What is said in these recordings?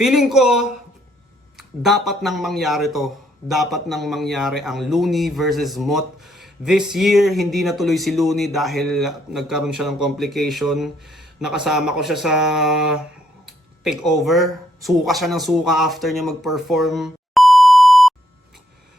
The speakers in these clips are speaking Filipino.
Feeling ko, dapat nang mangyari to. Dapat nang mangyari ang Looney versus Mot. This year, hindi natuloy si Looney dahil nagkaroon siya ng complication. Nakasama ko siya sa takeover. Suka siya ng suka after niya mag-perform.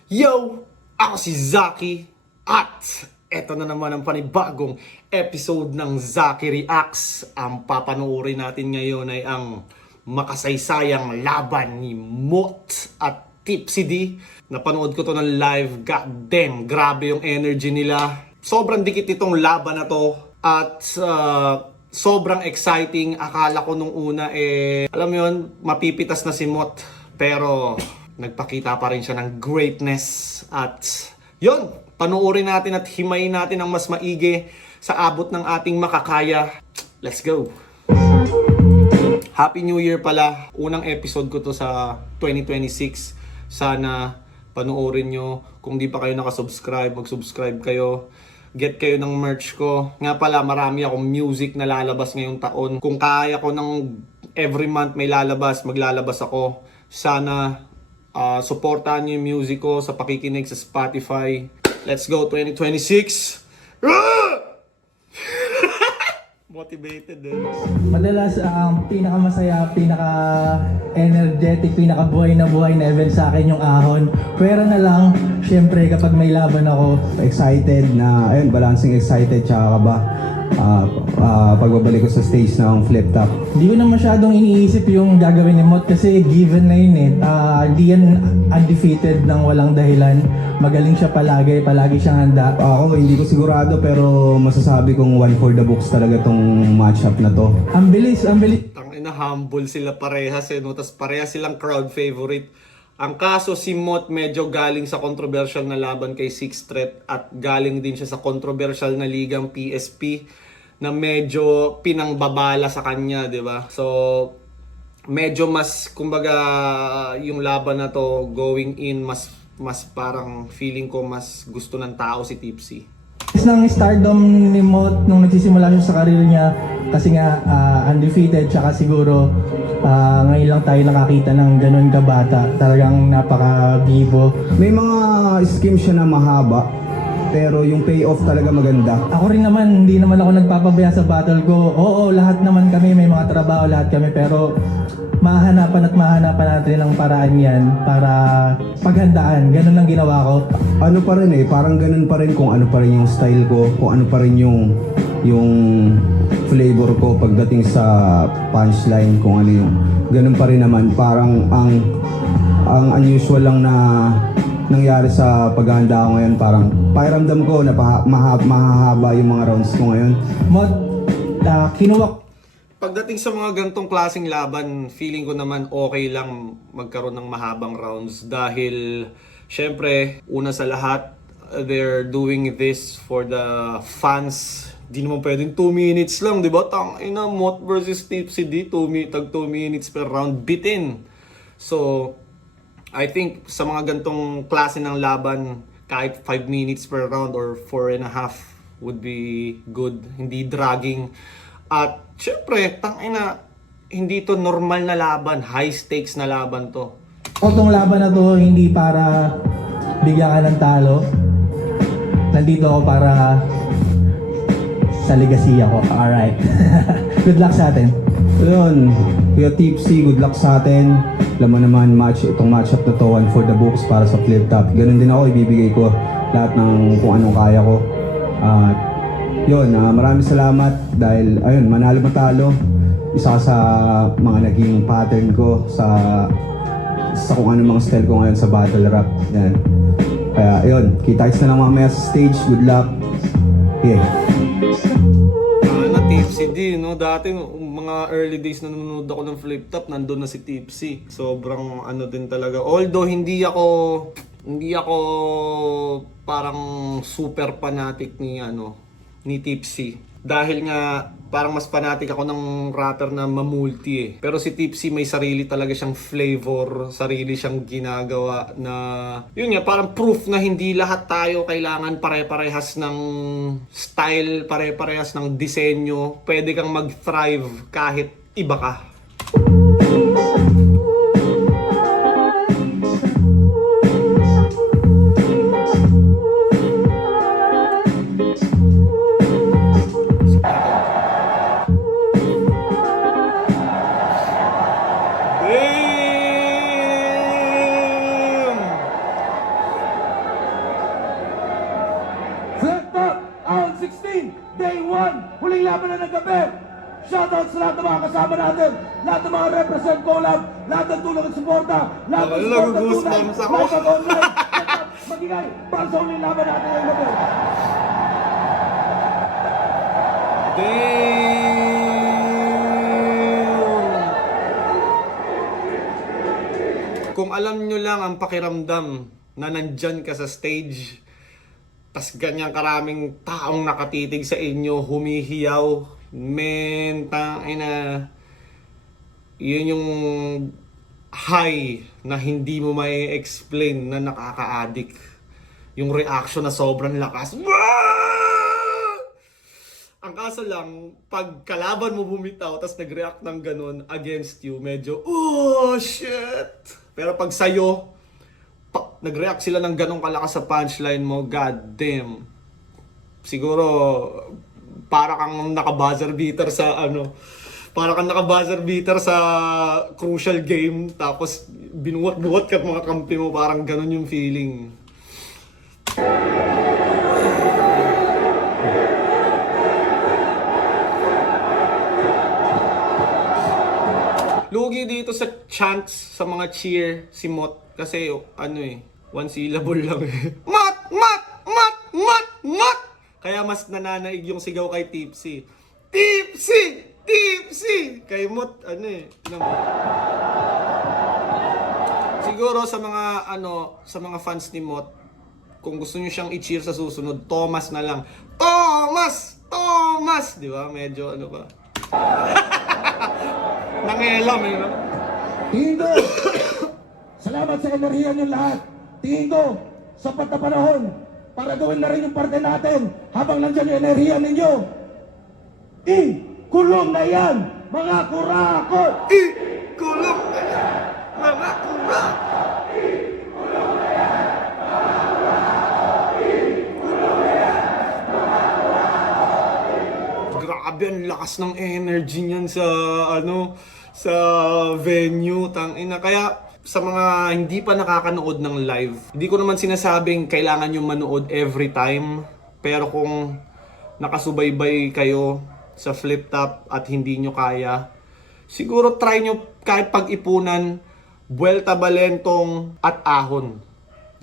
Yo! Ako si Zaki. At eto na naman ang panibagong episode ng Zaki Reacts. Ang papanoorin natin ngayon ay ang makasaysayang laban ni Mot at Tipsy D. Napanood ko to ng live. God damn, grabe yung energy nila. Sobrang dikit itong laban na to. At sobrang exciting. Akala ko nung una alam mo yun, mapipitas na si Mot. Pero nagpakita pa rin siya ng greatness. At yun, panoorin natin at himayin natin ang mas maigi sa abot ng ating makakaya. Let's go! Happy New Year pala. Unang episode ko to sa 2026. Sana panoorin nyo. Kung di pa kayo nakasubscribe, mag-subscribe kayo. Get kayo ng merch ko. Nga pala, marami akong music na lalabas ngayong taon. Kung kaya ko ng every month may lalabas, maglalabas ako. Sana supportahan nyo yung music ko sa pakikinig sa Spotify. Let's go 2026! Motivated din. Madalas ang pinakamasaya, pinaka-energetic, pinaka-buhay na event sa akin yung ahon. Pero na lang, syempre kapag may laban ako, Excited na, ayun, balancing excited tsaka kaba. Pagbabalik ko sa stage ng flip top. hindi ko na masyadong iniisip yung gagawin ni Mot kasi given na yun eh. Hindi yan undefeated ng walang dahilan. Magaling siya palagi siyang handa. Ako, hindi ko sigurado pero masasabi kong one for the books talaga tong matchup na to. Ang bilis. Tangina, humble sila parehas no? Tas parehas silang crowd favorite. Ang kaso si Mot medyo galing sa controversial na laban kay Six Threat at galing din siya sa controversial na ligang PSP na medyo pinangbabala sa kanya, di ba? So, medyo mas, kumbaga, yung laban na to going in, mas parang feeling ko mas gusto ng tao si Tipsy. Ng stardom ni Mot nung nagsisimula siya sa career niya kasi nga undefeated tsaka siguro ngayon lang tayo nakakita ng ganun kabata. Talagang napaka-bibo. May mga scheme siya na mahaba pero yung payoff talaga maganda. Ako rin naman, hindi naman ako nagpapabaya sa battle ko. Oo, lahat naman kami, may mga trabaho lahat kami, pero mahanapan natin ng paraan yan para paghandaan. Ganun lang ginawa ko. Ano pa rin parang ganun pa rin kung ano pa rin yung style ko, kung ano pa rin yung flavor ko pagdating sa punchline, kung ano yung ganun pa rin naman. Parang ang unusual lang na nangyari sa paghahanda ko ngayon, parang pakiramdam ko na mahahaba yung mga rounds ko ngayon. Mot, kinuha Pagdating sa mga gantong klaseng laban, feeling ko naman okay lang magkaroon ng mahabang rounds dahil syempre, una sa lahat, they're doing this for the fans. Di naman pwedeng 2 minutes lang, di ba? Tangina, Mot versus Tipsy D, tag 2 minutes per round, bitin. So, I think sa mga gantong klase ng laban, kahit 5 minutes per round or 4.5 would be good. Hindi dragging. At syempre, tangina, hindi to normal na laban. High stakes na laban to. Itong laban na to hindi para bigyan ka ng talo. Nandito ako para sa legacy ako. Alright. Good luck sa atin. Ayun, Kuya Tipsy, good luck sa atin. Alam mo naman, itong matchup na to, one for the books para sa flip top. Ganun din ako, ibibigay ko lahat ng kung anong kaya ko. Yun, maraming salamat dahil, ayun, manalo matalo. Isa sa mga naging pattern ko sa kung ano mga style ko ngayon sa battle rap. Yan. Kaya, ayun, kita-kits na lang mamaya sa stage. Good luck. Yeah. Tipsy D, no? Dati, mga early days na nanonood ako ng flip top, nandun na si Tipsy. Sobrang ano din talaga. Although, hindi ako parang super fanatic ni Tipsy. Dahil nga, parang mas fanatic ako ng rapper na mamulti Pero si Tipsy may sarili talaga siyang flavor, sarili siyang ginagawa na, yun nga, parang proof na hindi lahat tayo kailangan pare-parehas ng style, pare-parehas ng disenyo. Pwede kang mag-thrive kahit iba ka. simulan ng gabi. Shoutout sa lahat ng mga kasama natin, lahat ng mga represent collab, lahat ng tulong at suporta, lahat ng Wala, suporta tunay, nag-goosebumps ako. live at online. Magingay, para sa uling laban natin ngayong gabi. Damn! Kung alam nyo lang ang pakiramdam na nandyan ka sa stage, tas ganyan karaming taong nakatitig sa inyo, humihiyaw, men, tangina, yun yung high na hindi mo may explain na nakaka-addict. Yung reaction na sobrang lakas. Wah! Ang kaso lang, pag kalaban mo bumitaw, tas nag-react ng ganun against you, medyo, oh shit! Pero pag sa'yo, nag-react sila ng ganun kalakas sa punchline mo, god damn. Siguro, para kang naka-buzzer beater sa para kang naka-buzzer beater sa crucial game, tapos binuwat-buwat ka mga kampi mo, parang ganun yung feeling. Lugi dito sa chants, sa mga cheer, si Mot. Kasi, one syllable lang eh. Mot! Mot! Mot! Mot! Mot! Kaya mas nananaig yung sigaw kay Tipsy. Tipsy! Tipsy! Kay Mot, Siguro sa mga fans ni Mot, kung gusto niyo siyang i-cheer sa susunod, Thomas na lang. Thomas! Thomas! Di ba? Medyo ba? Nangelam no? Tingin ko, salamat sa enerhiya niyo lahat. Tingin ko, sapat na panahon para gawin na rin yung parte natin habang nandyan yung enerhiya ninyo. Kulong na yan, mga kurakot! Kulong na yan, mga kurakot! Grabe, ang lakas ng energy niyan sa sa venue, tangina. Kaya sa mga hindi pa nakakanood ng live, hindi ko naman sinasabing kailangan yung manood every time, pero kung nakasubaybay kayo sa flip top at hindi nyo kaya, siguro try nyo kahit pag-ipunan, Buelta Balentong at Ahon.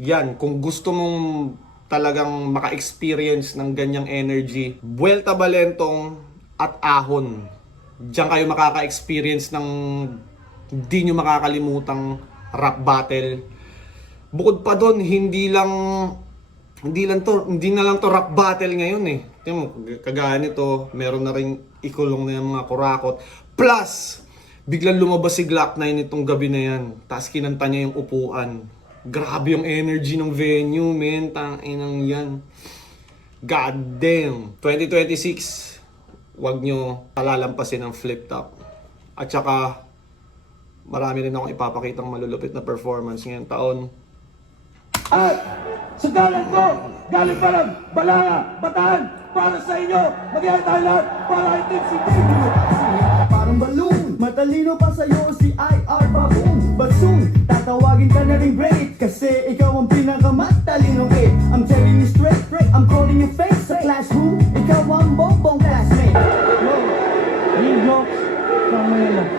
Yan, kung gusto mong talagang maka-experience ng ganyang energy, Buelta Balentong at Ahon. Diyan kayo makaka-experience ng hindi nyo makakalimutang rap battle. Bukod pa doon, hindi na lang to rap battle ngayon eh. Tingnan mo, kagaya nito, meron na ring ikulong na yung mga kurakot. Plus, biglang lumabas si Glock 9 itong gabi na yan. Tapos kinanta niya yung upuan. Grabe yung energy ng venue, men. Tanginang yan. God damn. 2026, wag nyo palalampasin ang flip top. At saka, marami rin akong ipapakitang malulupit na performance ngayong taon. At sa galang ko, galing pa lang, Balanga, Bataan, para sa inyo, magyari tayo lahat para kay Tipsy. Parang balloon, matalino pa sa'yo si IR Baboon. But soon, tatawagin ka na ring great, kasi ikaw ang pinakamatalino kid. I'm telling you straight, I'm calling you fake sa classroom. Ikaw ang bongbong classmate. Yung jokes, kamay lang.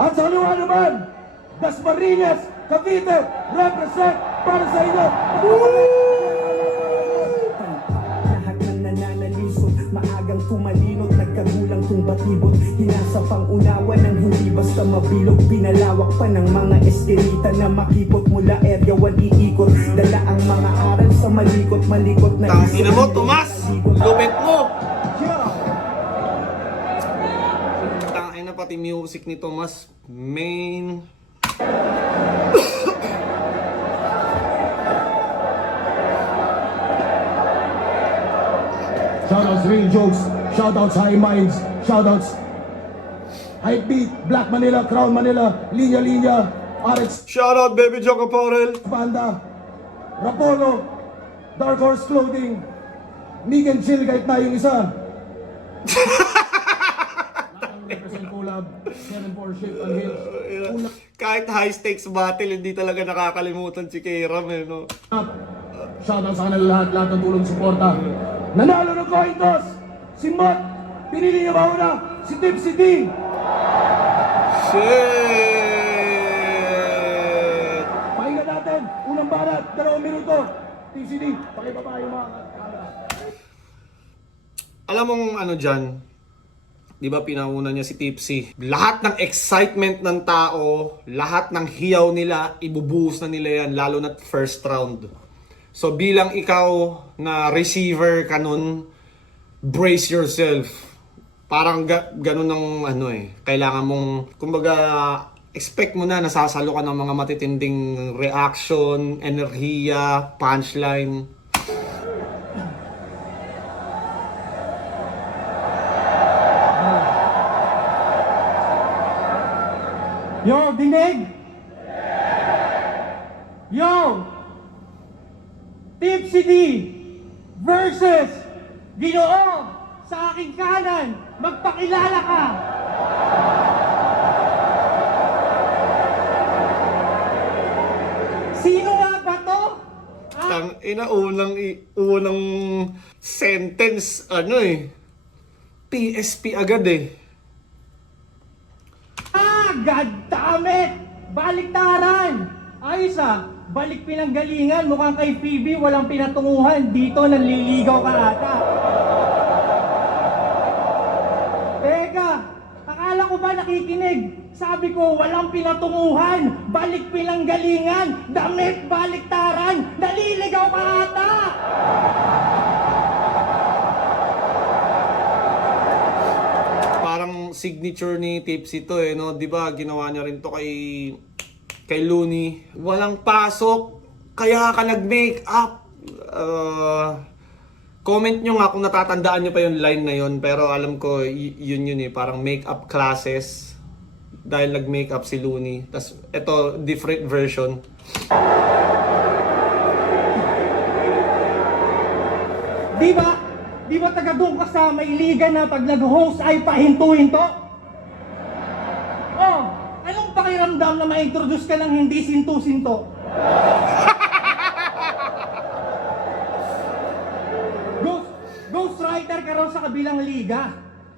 At sa kaliwa naman, Dasmariñas, Cavite, represent para sa inyo. Lahat ng nananalisod, maagang tumalinot, nagkagulang kung batibot. Hinasa pang unawa ng hindi basta mabilog. Pinalawak pa ng mga eskelita na makipot mula area 1 iikot. Dala ang mga aral sa malikot-malikot na Tangina mo, Tomas! Lupit mo! Tangina, pati music ni Tomas, main. Shoutouts Real Jokes, shoutouts High Minds, shoutouts Hype Beat, Black Manila, Crown Manila, Linya Linya, RX Shoutout Baby Joe Caporel! Banda, Rapolo, Dark Horse Clothing, Mig and Chill kahit na yung isa. Represent collab, 7-4 ship and hills. Kahit high stakes battle, hindi talaga nakakalimutan si Kairam no? Shoutout sa kanila lahat ng tulong suporta. Nanalo ng coin toss, si Mot. Pinili niya mauna, si Tipsy D. Shit! Pakinggan natin, unang barat, 2 minuto. Tipsy D, pakibaba yung mga camera. Alam mong ano dyan, di ba pinauna niya si Tipsy? Lahat ng excitement ng tao, lahat ng hiyaw nila, ibubuhos na nila yan, lalo na first round. So bilang ikaw na receiver ka nun, brace yourself. Parang ganun ng ano kailangan mong, kumbaga, expect mo na nasasalo ka ng mga matitinding reaction, enerhiya, punchline. Yo, dinig! Yo! Tipsy D versus Ginoo sa aking kanan. Magpakilala ka! Sino nga ba to? Tang ina, unang sentence, PSP agad God damn it! Baliktaran! Ayos balik pinanggalingan. Mukhang kay Phoebe walang pinatunguhan. Dito nanliligaw ka ata. Teka, akala ko ba nakikinig? Sabi ko walang pinatunguhan. Balik pinanggalingan. Damit baliktaran. Naliligaw ka ata! Parang signature ni Tipsy to no? 'Di ba? Ginawa niya rin to kay Looney. Walang pasok, kaya ka nag-make up. Comment nyo nga kung natatandaan nyo pa yung line na yun, pero alam ko yun parang make-up classes dahil nag-make up si Looney. Tas ito different version. Di ba? Di ba taga doon ka sa Mailigan na pag nag-host ay pahinto-hinto? Oh, anong pakiramdam na ma-introduce ka ng hindi sinto-sinto? Ghostwriter ka raw sa kabilang liga.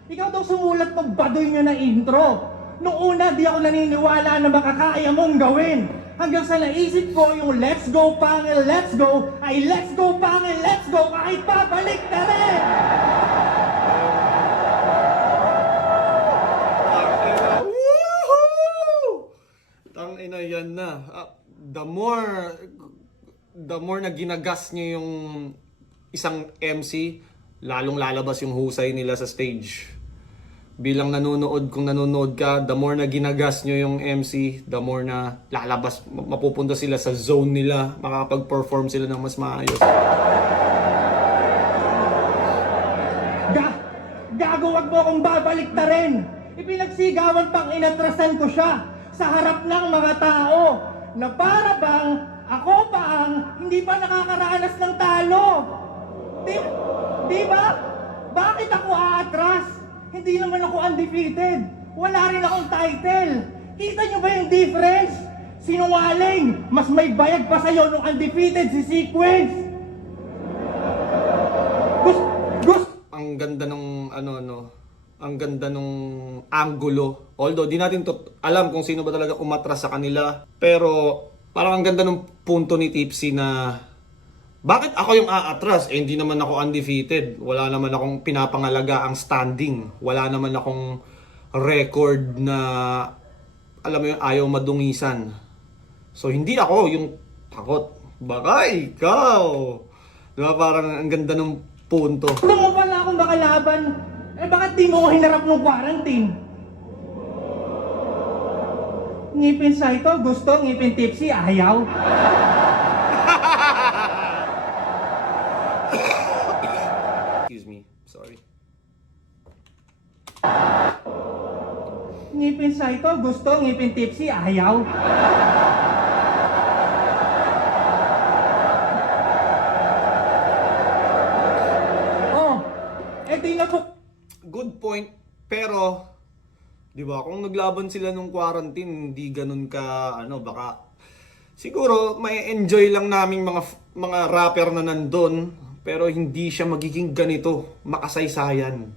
Ikaw daw sumulat ng badoy nyo na intro. Noong una, di ako naniniwala na makakaya mong gawin. Hanggang sa naisip ko yung let's go pangil, let's go, ay let's go pangil, let's go, kahit pabalik na rin! Tangina yan na. The more na ginagas niyo yung isang MC, lalong lalabas yung husay nila sa stage. Bilang nanonood, kung nanonood ka, the more na ginagas nyo yung MC, the more na lalabas, mapupunta sila sa zone nila, makakapag-perform sila ng mas maayos. Gago, wag mo akong babalik na rin! Ipinagsigawan pang inatrasan ko siya sa harap ng mga tao na para bang ako pa ang hindi pa nakakaranas ng talo. Di ba? Bakit ako aatras? Hindi naman ako undefeated. Wala rin akong title. Kita nyo ba yung difference? Sinungaling! Mas may bayag pa sa'yo nung undefeated si Sequence! Ang ganda nung ang ganda nung angulo. Although di natin to alam kung sino ba talaga umatras sa kanila, pero parang ang ganda nung punto ni Tipsy na bakit ako yung aatras? Hindi naman ako undefeated. Wala naman akong pinapangalaga ang standing. Wala naman akong record na, alam mo yung ayaw madungisan. So, hindi ako yung takot. Baka ikaw. Diba? Parang ang ganda ng punto. Kung mo pala akong makalaban, bakit di mo ko hinarap ng quarantine? Ngipin sa ito, gusto, ngipin Tipsy, ayaw. Excuse me. Sorry. Ngipin sa ito, gusto, ngipin Tipsy, ayaw. Oh, di na po. Good point. Pero, di ba, kung naglaban sila nung quarantine, hindi ganun ka, baka siguro may enjoy lang naming mga rapper na nandun, pero hindi siya magiging ganito, makasaysayan.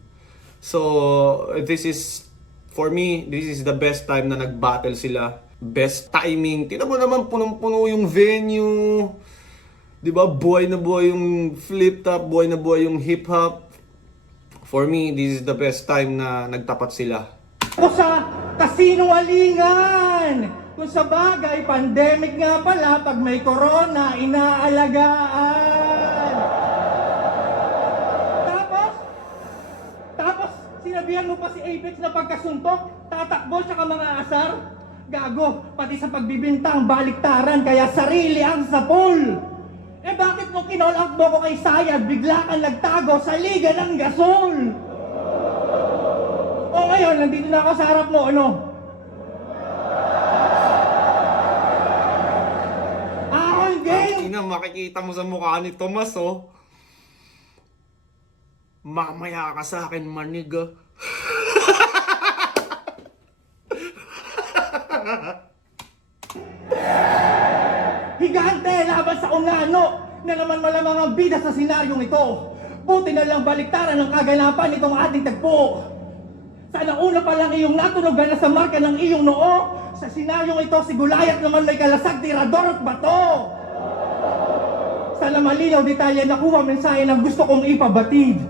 So, this is, for me, this is the best time na nag-battle sila. Best timing. Tingnan mo naman, punong-puno yung venue. Di ba? Buhay na buhay yung flip top, buhay na buhay yung hip hop. For me, this is the best time na nagtapat sila. Ako sa kasinungalingan! Kung sa bagay, pandemic nga pala, pag may corona, inaalagaan! Tapos, sinabihan mo pa si Apex na pagkasuntok, tatakbo siya ka mga asar? Gago, pati sa pagbibintang, baliktaran, kaya sarili ang sapul! Eh bakit mo kinall out mo ko kay Sayad, bigla kang nagtago sa liga ng gasol? O ngayon, nandito na ako sa harap mo, ano? Ahon, gang! Ina, makikita mo sa mukha ni Tomas, oh. Mamaya ka sa akin, maniga. Higante laban sa Ungano na naman malamang ang bida sa senaryong ito. Buti na lang baliktaran ang kaganapan nitong ating tagpo. Sana una pa lang iyong natunogan na sa marka ng iyong noo. Sa senaryong ito, si Gulayat naman may kalasag, tirador at bato. Sana malinaw detalye nakuha mensahe ng gusto kong ipabatid.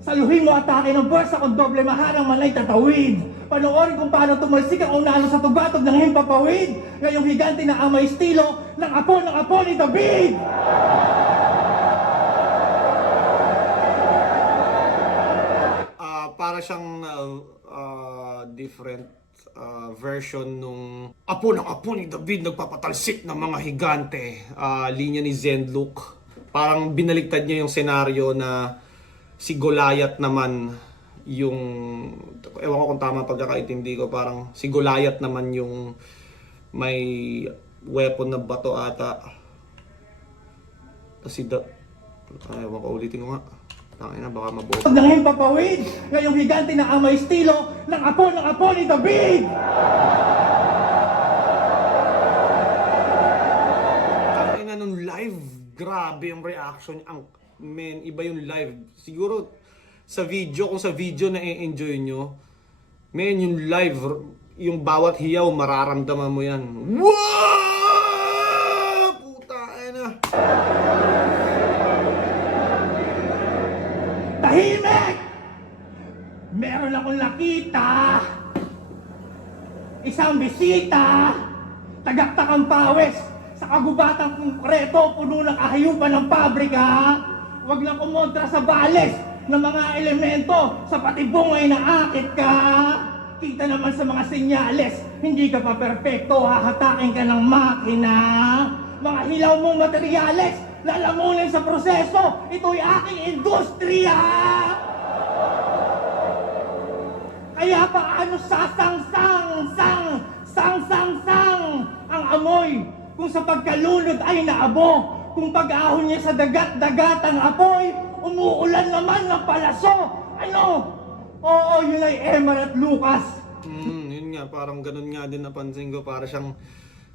Saluhin mo atake ng buwersa kung doble maharang manay tatawid. Panoorin kung paano tumalsik ang unano sa tugatog ng himpapawid. Ngayong higante na amay estilo ng apo ni David. Para siyang different version nung apo ni David nagpapatalsik ng mga higante. Linya ni Zenlook. Parang binaliktad niya yung senaryo na si Goliath naman yung, ewan ko kung tama pagkakaintindi ko, parang si Goliath naman yung may weapon na bato ata. Tapos ewan ko, ulitin ko nga. Tangina, baka mabuo. Ng himpapawid. Ngayong higante na amay estilo ng apo ni David. Tangina nung live, grabe yung reaction. Men, iba yung live. Siguro sa video, kung sa video na i-enjoy nyo, men, yung live, yung bawat hiyaw, mararamdaman mo yan. Wow! Puta, na. Tahimik! Meron akong nakita. Isang bisita. Tagaktakang pawis. Sa kagubatang konkreto, puno ng ahayupan ng pabrika. Huwag lang kumontra sa bales ng mga elemento sa patibungay na akit ka. Kita naman sa mga senyales, hindi ka pa perpekto, hahatakin ka ng makina. Mga hilaw mong materyales, lalamunin sa proseso, ito'y aking industriya. Kaya paano sang ang amoy kung sa pagkalunod ay naabo. Kung pag-ahon niya sa dagat ang apoy, umuulan naman ng palaso. Ano? Oo, yun ay Emar at Lucas. Yun nga, parang ganun nga din napansin ko. Para siyang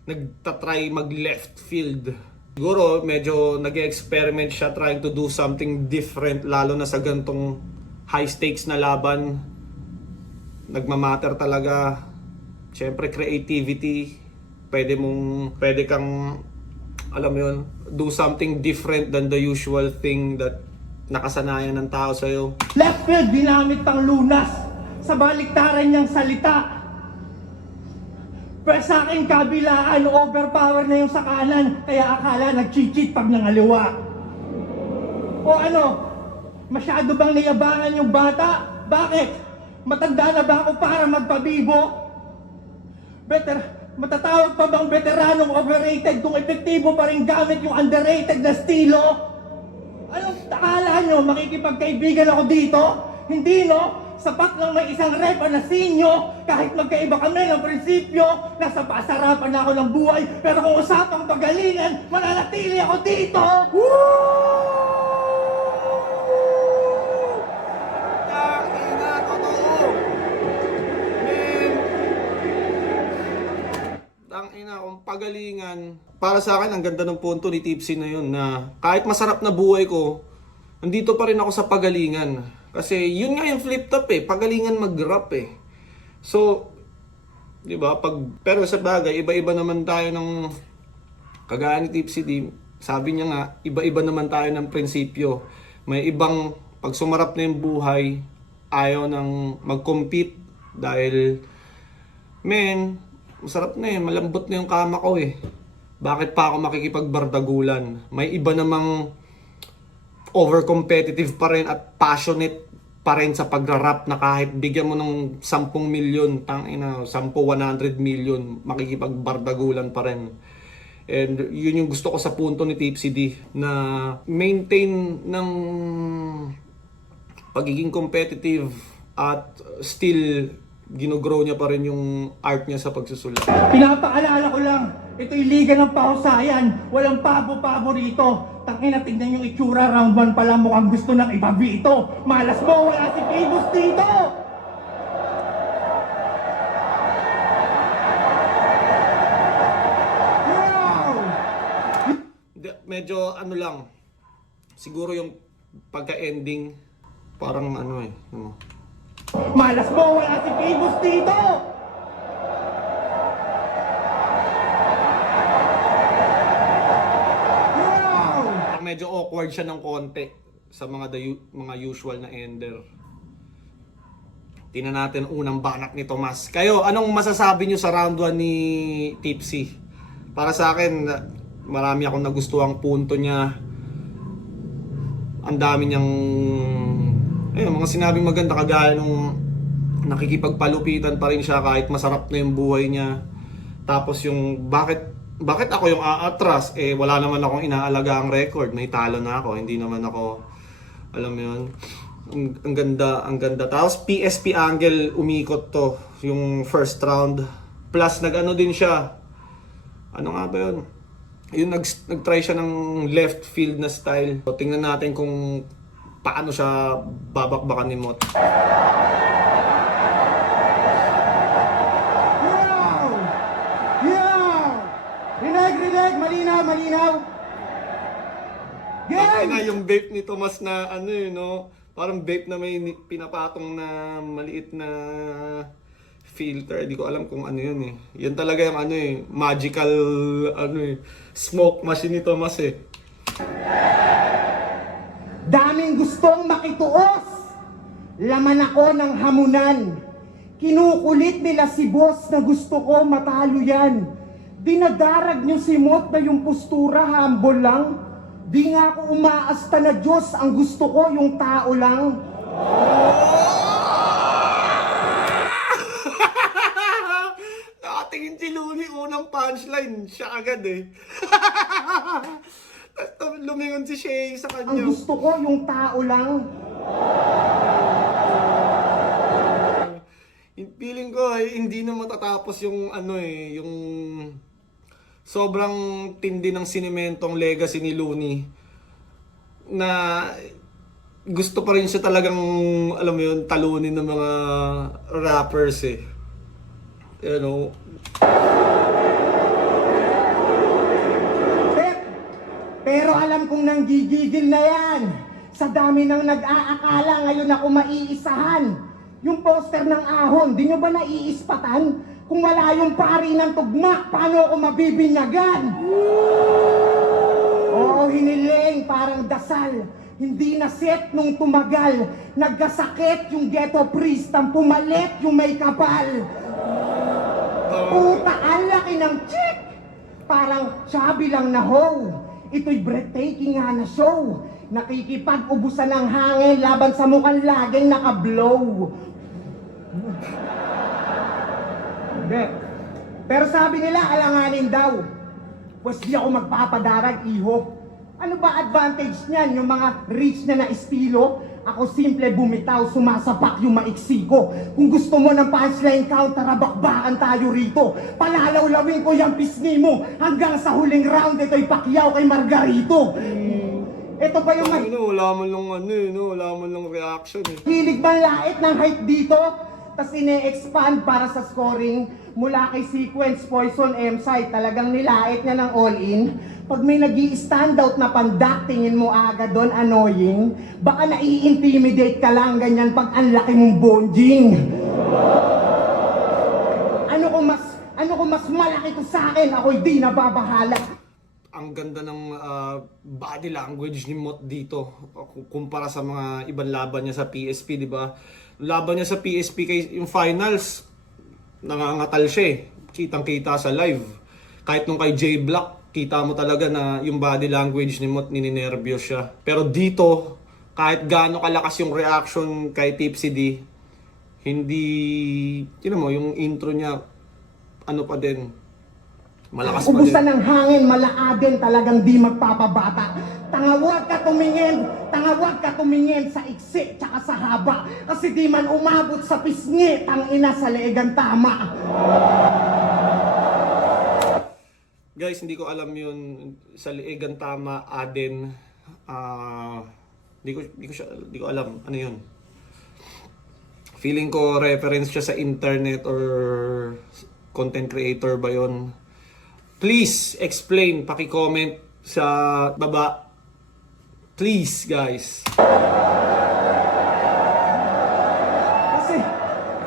nagtatry mag-left field. Siguro, medyo nag-experiment siya trying to do something different. Lalo na sa gantong high stakes na laban. Nagmamatter talaga. Siyempre, creativity. Pwede kang, alam mo yun, do something different than the usual thing that nakasanayan ng tao sa'yo. Left field, ginamit pang lunas sa baliktaran niyang salita. Pero sa akin kabilaan, overpower na yung sa kanan, kaya akala nag-cheat pag nangaliwa. O ano, masyado bang niyabangan yung bata? Bakit? Matanda na ba ako para magpabibo? Matatawag pa bang veteranong overrated kung epektibo pa rin gamit yung underrated na estilo? Anong akala nyo, makikipagkaibigan ako dito? Hindi, no? Sapat lang may isang repa na sinyo, kahit magkaiba kami ng prinsipyo, nasa pasarapan na ako ng buhay, pero kung usapang pagalingan, mananatili ako dito! Tangina, totoo! Man! Tangina, na akong pagalingan. Para sa akin, ang ganda ng punto ni Tipsy na yun na kahit masarap na buhay ko, nandito pa rin ako sa pagalingan. Kasi yun nga yung flip top eh, pagalingan mag-rap eh. So, di ba, pero sa bagay, iba-iba naman tayo ng kagaya ni Tipsy D. Sabi niya nga, iba-iba naman tayo ng prinsipyo. May ibang, pag sumarap na yung buhay, ayaw nang mag-compete dahil, men, masarap na eh, malambot na yung kama ko eh. Bakit pa ako makikipagbardagulan? May iba namang over-competitive pa rin at passionate pa rin sa pagra-rap na kahit bigyan mo ng 10 milyon, 100 million, makikipagbardagulan pa rin. And yun yung gusto ko sa punto ni Tipsy D, na maintain ng pagiging competitive at still ginugrow niya pa rin yung art niya sa pagsusulat. Pinapaalala ko lang, ito'y liga ng pahusayan, walang pabo-pabo rito. Tangina, tignan yung itsura, round 1 pa lang mukhang gusto ng ibabi ito. Malas mo, wala si Famous dito! Wow! Medyo ano lang, siguro yung pagka-ending, parang ano eh. Malas mo, wala si Famous dito! Wow! Medyo awkward siya ng konti sa mga usual na ender. Tingnan natin unang banak ni Tomas. Kayo, anong masasabi nyo sa round 1 ni Tipsy? Para sa akin, marami akong nagustuhang punto niya. Ang dami niyang mga sinabing maganda, kagaya nung nakikipagpalupitan pa rin siya kahit masarap na yung buhay niya. Tapos yung bakit ako yung aatras, wala naman akong inaalaga ang record, may talo na ako, hindi naman ako, alam mo yun, ang ganda. Tapos PSP angle umikot to, yung first round, plus nag-ano din siya, ano nga ba yun? Yung nag-try siya ng left field na style. So, tingnan natin kung paano siya babakbakan ni Mot. Wow! Yeah! Rinig! Malinaw! Bakit Game! na yung vape ni Tomas na ano no? Parang vape na may pinapatong na maliit na filter. Hindi ko alam kung ano yun eh. Yan talaga yung magical smoke machine ni Tomas eh. Daming gustong makituos. Laman ako ng hamunan. Kinukulit nila si boss na gusto ko matalo yan. Dinadarag niyo si Mot na yung postura humble lang. Di nga ako umaasta na Diyos, ang gusto ko yung tao lang. Nakatingin si Looney, unang punchline, siya agad eh. Tapos lumingon si Shay sa Ang kanya. gusto ko yung tao lang. Feeling ko hindi na matatapos yung yung sobrang tindi ng sinimentong legacy ni Looney, na gusto pa rin siya talagang, alam mo yun, talunin ng mga rappers eh. You know? Pero alam kong nanggigigil na yan. Sa dami ng nag-aakala ngayon ako maiisahan. Yung poster ng ahon, di nyo ba naiispatan? Kung wala yung pari ng tugma, paano ako mabibinyagan? Oo, hiniling, parang dasal. Hindi na set nung tumagal. Nagkasakit yung ghetto priest, ang pumalit yung may kapal. Puta, ang laki ng chick! Parang chubby lang na hoe. Ito'y breathtaking nga na show. Nakikipag-ubusan ng hangin laban sa mukhang laging nakablow. Hindi. Pero sabi nila, alanganin daw. Pues di ako magpapadarag, iho. Ano ba advantage niyan? Yung mga rich na estilo? Ako simple bumitaw, sumasapak yung maiksi ko. Kung gusto mo ng punchline count, tarabakbakan tayo rito. Palalawlawin ko yung pisngi mo. Hanggang sa huling round, ito'y Pacquiao kay Margarito. Ito ba yung Wala man lang wala man lang reaction eh. hilig manlait ng hype dito? tas ine-expand para sa scoring mula kay Sequence, Poison, M-Site. Talagang nilait niya ng all-in. Pag may nag-i-standout na pandak, tingin mo agad doon, annoying. Baka nai-intimidate ka lang ganyan pag ang laki mong bonjing. Ano kung mas malaki to sa akin, ako'y di nababahala. Ang ganda ng body language ni Mot dito kumpara sa mga ibang laban niya sa PSP, di ba? Laban niya sa PSP kay yung finals, nangangatal siya eh. Kitang-kita sa live. Kahit nung kay J Block, kita mo talaga na yung body language ni Mot, nininervyos siya. Pero dito, kahit gaano kalakas yung reaction kay Tipsy D, hindi, yun mo, yung intro niya, ano pa din, malakas pa din. Ubusan ng hangin, malaadin, talagang di magpapabata. Tangawag ka tumingin sa iksi tsaka sa haba. Kasi di man umabot sa pisngi, tangina sa leegang tama. Guys, hindi ko alam yun sa liigan tama, Aden. Hindi ko alam ano yun. Feeling ko reference siya sa internet or content creator ba yun. Please explain, paki-comment sa baba. Please, guys.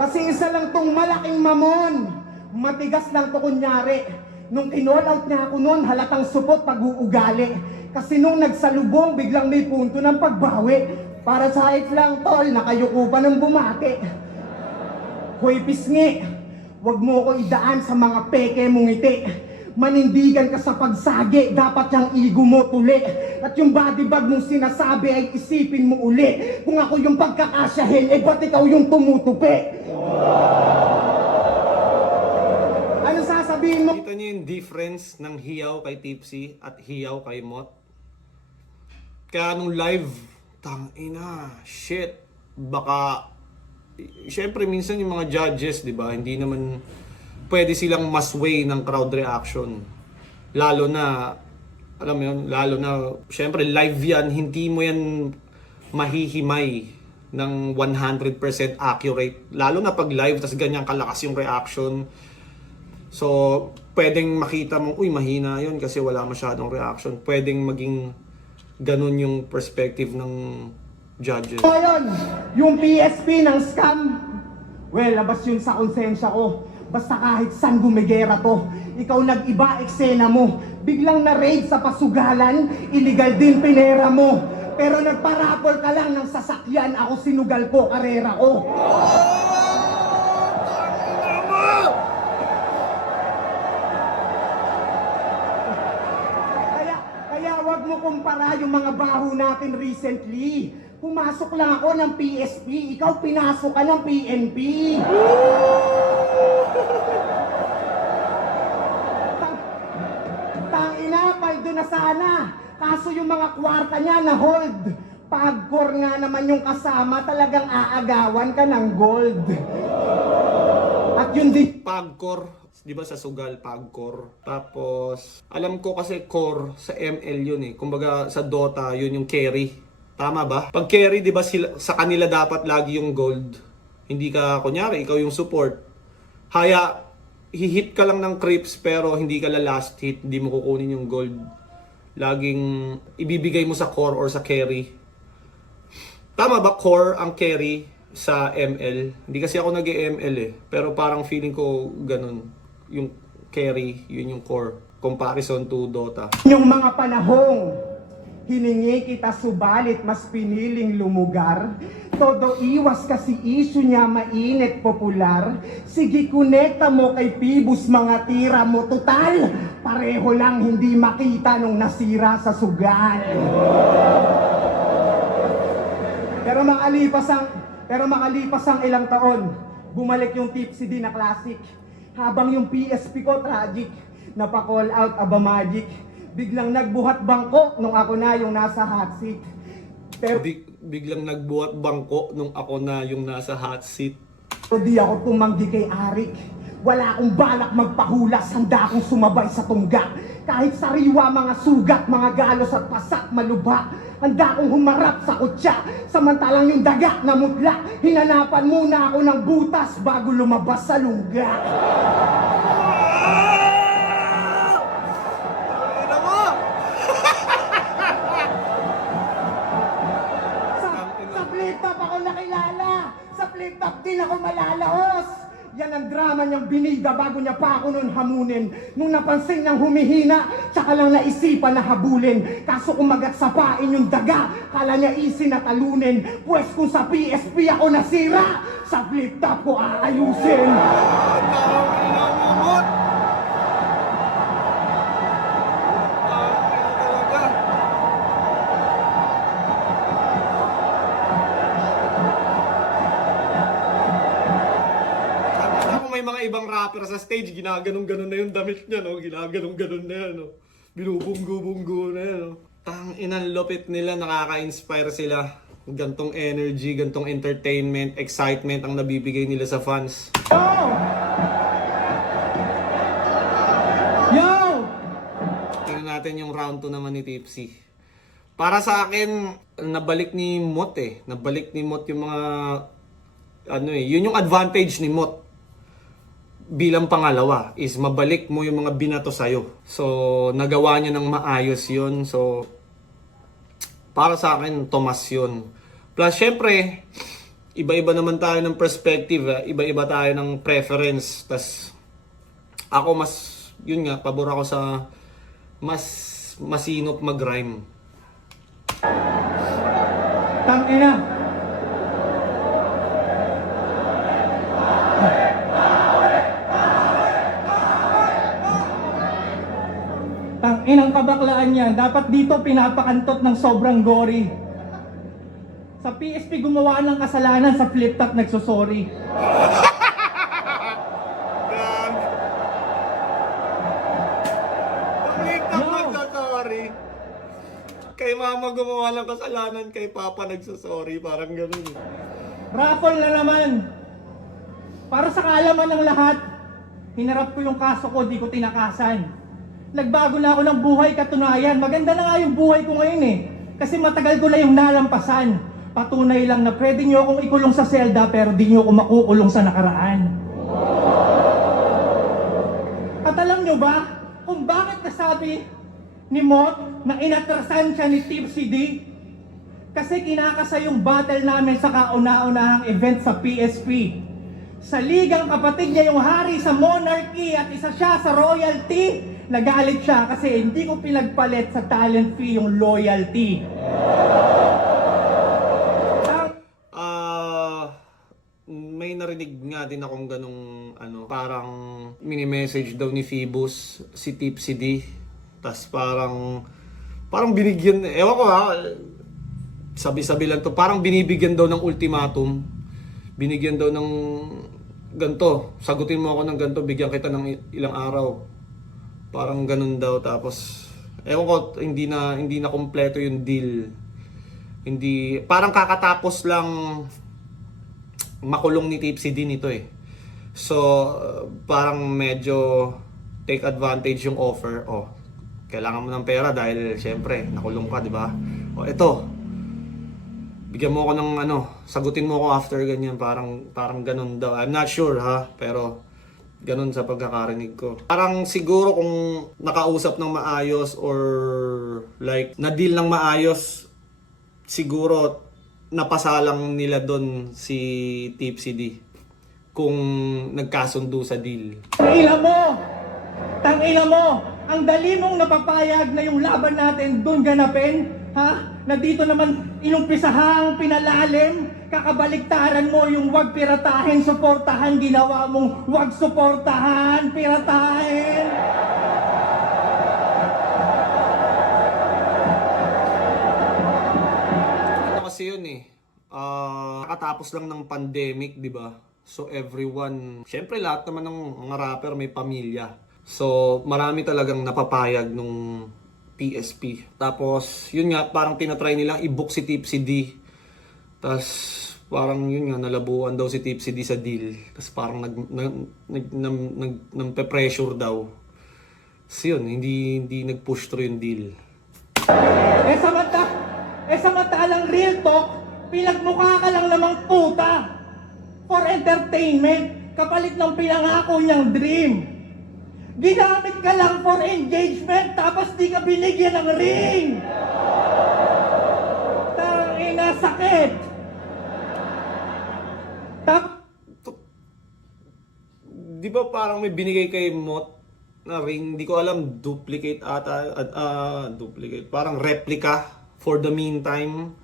Kasi isa lang tong malaking mamon. Matigas lang to kunyari. Nung kinall-out niya ako noon, halatang supot pag-uugali. Kasi nung nagsalubong, biglang may punto ng pagbawi. Para sa height lang, tol, nakayuko pa ng bumati. Hoy, pisngi, wag mo ko idaan sa mga peke mong ngiti. Manindigan ka sa pagsagi, dapat yung ego mo tuli. At yung body bag mong sinasabi ay isipin mo uli. Kung ako yung pagkakasyahin, eh ba't ikaw yung tumutupi? Ano sasabihin mo? Kita niyo yung difference ng hiyaw kay Tipsy at hiyaw kay Mot? Kaya nung live, tangina, shit, baka, syempre minsan yung mga judges, di ba, hindi naman pwede silang masway ng crowd reaction. Lalo na, alam mo yun, lalo na, syempre live yan, hindi mo yan mahihimay ng 100% accurate. Lalo na pag live, tas ganyan kalakas yung reaction. So, pwedeng makita mo, uy, mahina yun kasi wala masyadong reaction. Pwedeng maging ganun yung perspective ng judges. Ngayon, yung PSP ng scam, well, labas yun sa konsensya ko. Basta kahit saan gumigera to, ikaw nag-iba eksena mo. Biglang na-raid sa pasugalan, illegal din pinera mo. Pero nagparapol ka lang ng sasakyan, ako sinugal ko, karera ko. Kaya wag mo kumpara yung mga baho natin recently. Pumasok lang ako ng PSP, ikaw pinasok ka ng PNP. Tangina, paldo na sana. Kaso yung mga kwarta niya na hold. Pagkor nga naman yung kasama, talagang aagawan ka ng gold. At yun din. Pagkor, di ba sa sugal, pagkor. Tapos, alam ko kasi core sa ML yun eh. Kumbaga sa Dota, yun yung carry. Tama ba? Pag carry, di ba sa kanila dapat lagi yung gold? Hindi ka, kunyari, ikaw yung support. Haya, hihit ka lang ng creeps pero hindi ka last hit, hindi mo kukunin yung gold. Laging ibibigay mo sa core or sa carry. Tama ba core ang carry sa ML? Hindi kasi ako nag-ML eh. Pero parang feeling ko ganun. Yung carry, yun yung core. Comparison to Dota. Yung mga panahong hiningi kita subalit mas piniling lumugar. Todo iwas kasi issue niya mainit popular. Sige kunekta mo kay Pibus mga tira mo total. Pareho lang hindi makita nung nasira sa sugal. Pero makalipas ang ilang taon, bumalik yung Tipsy D na classic. Habang yung PSP ko tragic, napa-call out aba magic. Biglang nagbuhat bangko nung ako na yung nasa hot seat. Pero Biglang nagbuhat bangko nung ako na yung nasa hot seat. di ako tumanggi kay Arik. Wala akong balak magpahulas, handa akong sumabay sa tungga. Kahit sariwa mga sugat, mga galos at pasak malubha. Handa akong humarap sa kutsa, samantalang yung daga na mutla. Hinanapan muna ako ng butas bago lumabas sa lungga. Ano mo? Sa flip-top ako nakilala. Sa flip-top din ako malalahos. Yan ang drama niyang binida bago niya pa ako nun hamunin. Nung napansin niyang humihina, tsaka lang naisipan na habulin. Kaso kumagat sa pain yung daga, kala niya easy na talunin. Pwes kung sa PSP ako nasira, sa flip-top ko aayusin. May mga ibang rapper sa stage, ginaganong-ganon na yung damit niya, no? Ginaganong-ganon na yan, no? Binubunggo-bunggo na yan, no? Inang lupit nila, nakaka-inspire sila. Gantong energy, gantong entertainment, excitement ang nabibigay nila sa fans. Yo! Tingnan natin yung round 2 naman ni Tipsy. Para sa akin, nabalik ni Mot eh. Nabalik ni Mot yung mga... yun yung advantage ni Mot. Bilang pangalawa is mabalik mo yung mga binato sa'yo. So, nagawa niya ng maayos yun. So, para sa akin, Tomas yun. Plus, syempre, iba-iba naman tayo ng perspective. Iba-iba tayo ng preference. Tas, ako yun nga, pabor ako sa mas masinop mag-rhyme. Tangina! Inang kabaklaan yan, dapat dito pinapakantot ng sobrang gory. Sa PSP gumawa ng kasalanan, sa flip-top nagsosorry. Sorry. Kay mama gumawa ng kasalanan, kay papa nagsasorry. Parang ganun. Raffle na naman. Para sa kaalaman ng lahat, hinarap ko yung kaso ko, di ko tinakasan. Nagbago na ako ng buhay, katunayan. Maganda na nga yung buhay ko ngayon eh. Kasi matagal ko na yung nalampasan. Patunay lang na pwede nyo akong ikulong sa selda pero di nyo ako makukulong sa nakaraan. At alam nyo ba kung bakit nasabi ni Mot na inatrasan siya ni Tipsy D? Kasi kinakasa yung battle namin sa kauna-unahang event sa PSP. Sa ligang kapatid niya yung hari sa monarchy at isa siya sa royalty. Nagalit siya kasi hindi ko pinagpalit sa talent fee yung loyalty. May narinig nga din akong ganong parang mini-message daw ni Phoebus si Tipsy D. Tas parang binigyan, ewan ko ha, sabi-sabi lang to, parang binibigyan daw ng ultimatum. Binigyan daw ng ganto, sagutin mo ako ng ganto, bigyan kita ng ilang araw. Parang ganun daw, tapos ewan ko, hindi na kompleto yung deal. Hindi, parang kakatapos lang makulong ni Tipsy din ito eh. So, parang medyo take advantage yung offer. Oh, kailangan mo ng pera dahil syempre nakulong ka, di ba? Oh, ito. Bigyan mo ako ng sagutin mo ako after ganyan, parang ganun daw. I'm not sure ha, pero ganun sa pagkakarinig ko. Parang siguro kung nakausap ng maayos or like na-deal ng maayos, siguro napasalang nila doon si Tipsy D kung nagkasundo sa deal. Tangina mo! Ang dali mong napapayag na yung laban natin doon ganapin, ha? Na dito naman inumpisahang pinalalim, kakabaliktaran mo yung wag piratahin, suportahan, ginawa mong wag suportahan, piratahin. Kasi yun eh, nakatapos lang ng pandemic, di ba? So everyone, syempre lahat naman ng mga rapper may pamilya. So marami talagang napapayag nung PSP. Tapos yun nga, parang tinatry nilang i-book si Tipsy D. Tapos parang yun nga, nalabuan daw si Tipsy D sa deal. Tapos parang nagpe-pressure daw. So yun, hindi nag-push through yung deal. Samantalang real talk, pinagmukha ka lang namang puta for entertainment, kapalit ng pinangako niyang dream. Ginamit ka lang for engagement, tapos di ka binigyan ng ring. Tangina, sakit. Di ba parang may binigay kay Mot na ring? Hindi ko alam, duplicate ata. Duplicate. Parang replica for the meantime.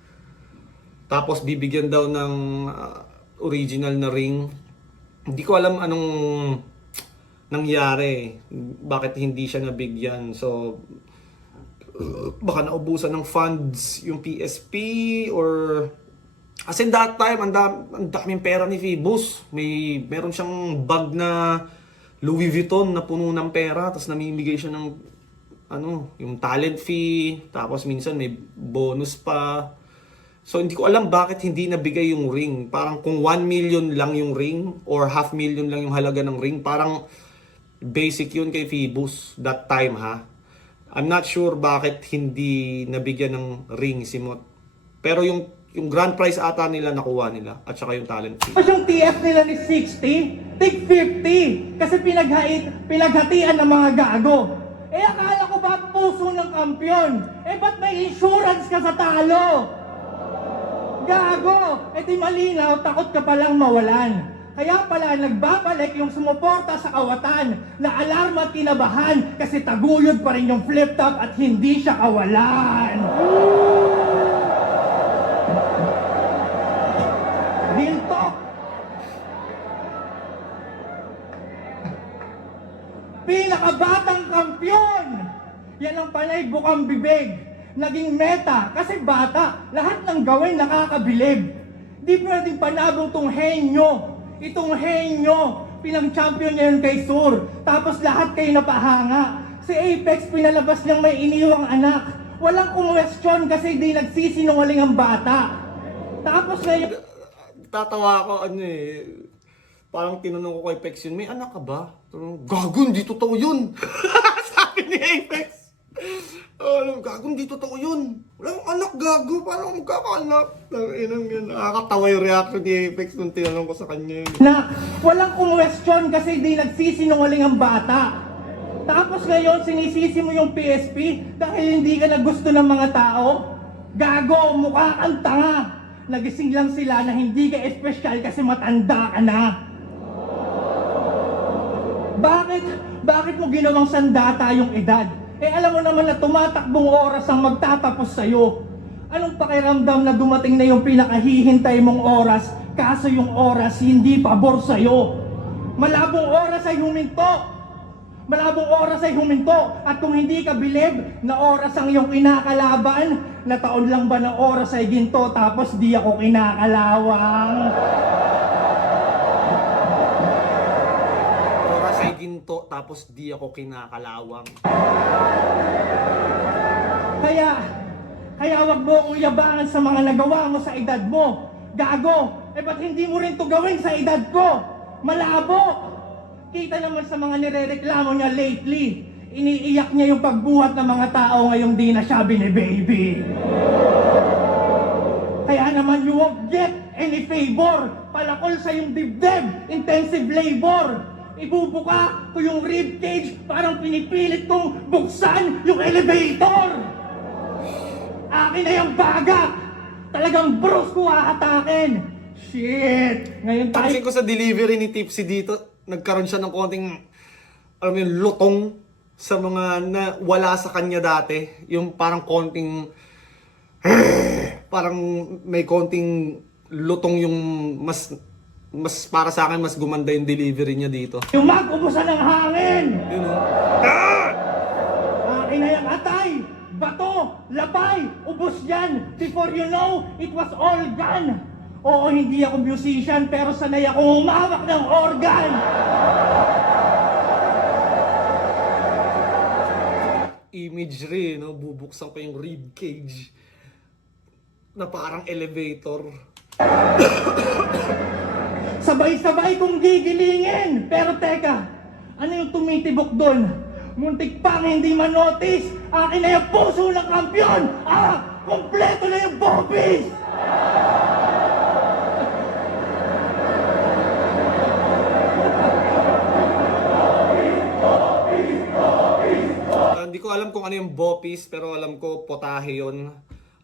Tapos bibigyan daw ng original na ring. Hindi ko alam anong nangyari. Bakit hindi siya nabigyan. So, baka naubusan ng funds yung PSP or... As in that time, ang daming pera ni Phoebus. Meron siyang bag na Louis Vuitton na puno ng pera, tapos namimigay siya ng yung talent fee, tapos minsan may bonus pa. So hindi ko alam bakit hindi nabigay yung ring. Parang kung 1 million lang yung ring or 500,000 lang yung halaga ng ring, parang basic yun kay Phoebus that time, ha. I'm not sure bakit hindi nabigyan ng ring si Mot. Pero yung grand prize ata nila nakuha nila at saka yung talent fee. Tapos yung TF nila ni 60, tig 50. Kasi pinaghatian ng mga gago. Akala ko ba puso ng kampyon? Ba't may insurance ka sa talo? Gago! Di malinaw, takot ka palang mawalan. Kaya pala nagbabalik yung sumuporta sa kawatan na alarma at kinabahan kasi taguyod pa rin yung flip top at hindi siya kawalan. Real talk. Pinakabatang kampyon. Yan ang panay bukang bibig. Naging meta kasi bata. Lahat ng gawin nakakabilib. Di pwedeng panabong tong henyo. Itong henyo. Pinang-champion niya yun kay Sur. Tapos lahat kayo napahanga. Si Apex pinalabas niyang may iniwang anak. Walang kumwestiyon kasi di nagsisinungaling ang bata. Tapos ngayon... Tatawa ako, parang tinanong ko kay Apex yun, may anak ka ba? Gago, hindi totoo yun. Sabi ni Apex. Gago, hindi totoo yun. Walang anak, gago. Parang magkakaanak. Nakakatawa yung reaction ni Apex nung tinanong ko sa kanya yun. Na walang kumwestiyon kasi di nagsisinungaling ang bata. Tapos ngayon, sinisisi mo yung PSP dahil hindi ka na gusto ng mga tao? Gago, mukha kang tanga. Nagising lang sila na hindi ka espesyal kasi matanda ka na. Bakit mo ginawang sandata yung edad? Alam mo naman na tumatakbong oras ang magtatapos sa'yo. Anong pakiramdam na dumating na yung pinakahihintay mong oras, kaso yung oras hindi pabor sa'yo? Malabong oras ay huminto. Malabong oras ay huminto. At kung hindi ka bilib na oras ang iyong kinakalaban, na taon lang ba na oras ay ginto tapos di ako kinakalawang? Oras ay ginto tapos di ako kinakalawang. Kaya wag mo akong yabangan sa mga nagawa mo sa edad mo. Gago! Ba't hindi mo rin to gawin sa edad ko? Malabo! Kita naman sa mga nirereklamo niya lately, iniiyak niya yung pagbuhat ng mga tao ngayong di na siya bine-baby. Kaya naman you won't get any favor. Palakol sa yung dibdib, intensive labor. Ibubuka ko yung rib cage, parang pinipilit kong buksan yung elevator. Akin na yung baga. Talagang bros ko hahatakin. Shit! Ngayon tayo... Pansin ko sa delivery ni Tipsy dito, nagkaroon siya ng konting, lutong sa mga na wala sa kanya dati. Yung parang konting, parang may konting lutong yung mas para sa akin, mas gumanda yung delivery niya dito. Yung mag-ubusan ng hangin! Yun o. Akin na yung atay! Bato! Lapay! Ubus yan! Before you know, it was all gone! Oo, hindi ako musician, pero sanay akong humawak ng organ! Imagery, no? Bubuksan pa yung rib cage na parang elevator. Sabay-sabay kong gigilingin. Pero teka, ano yung tumitibok doon? Muntik pang hindi manotice. Akin na yung puso ng kampiyon. Kompleto na yung bobbies. Hindi ko alam kung ano yung bopis, pero alam ko potahe yun.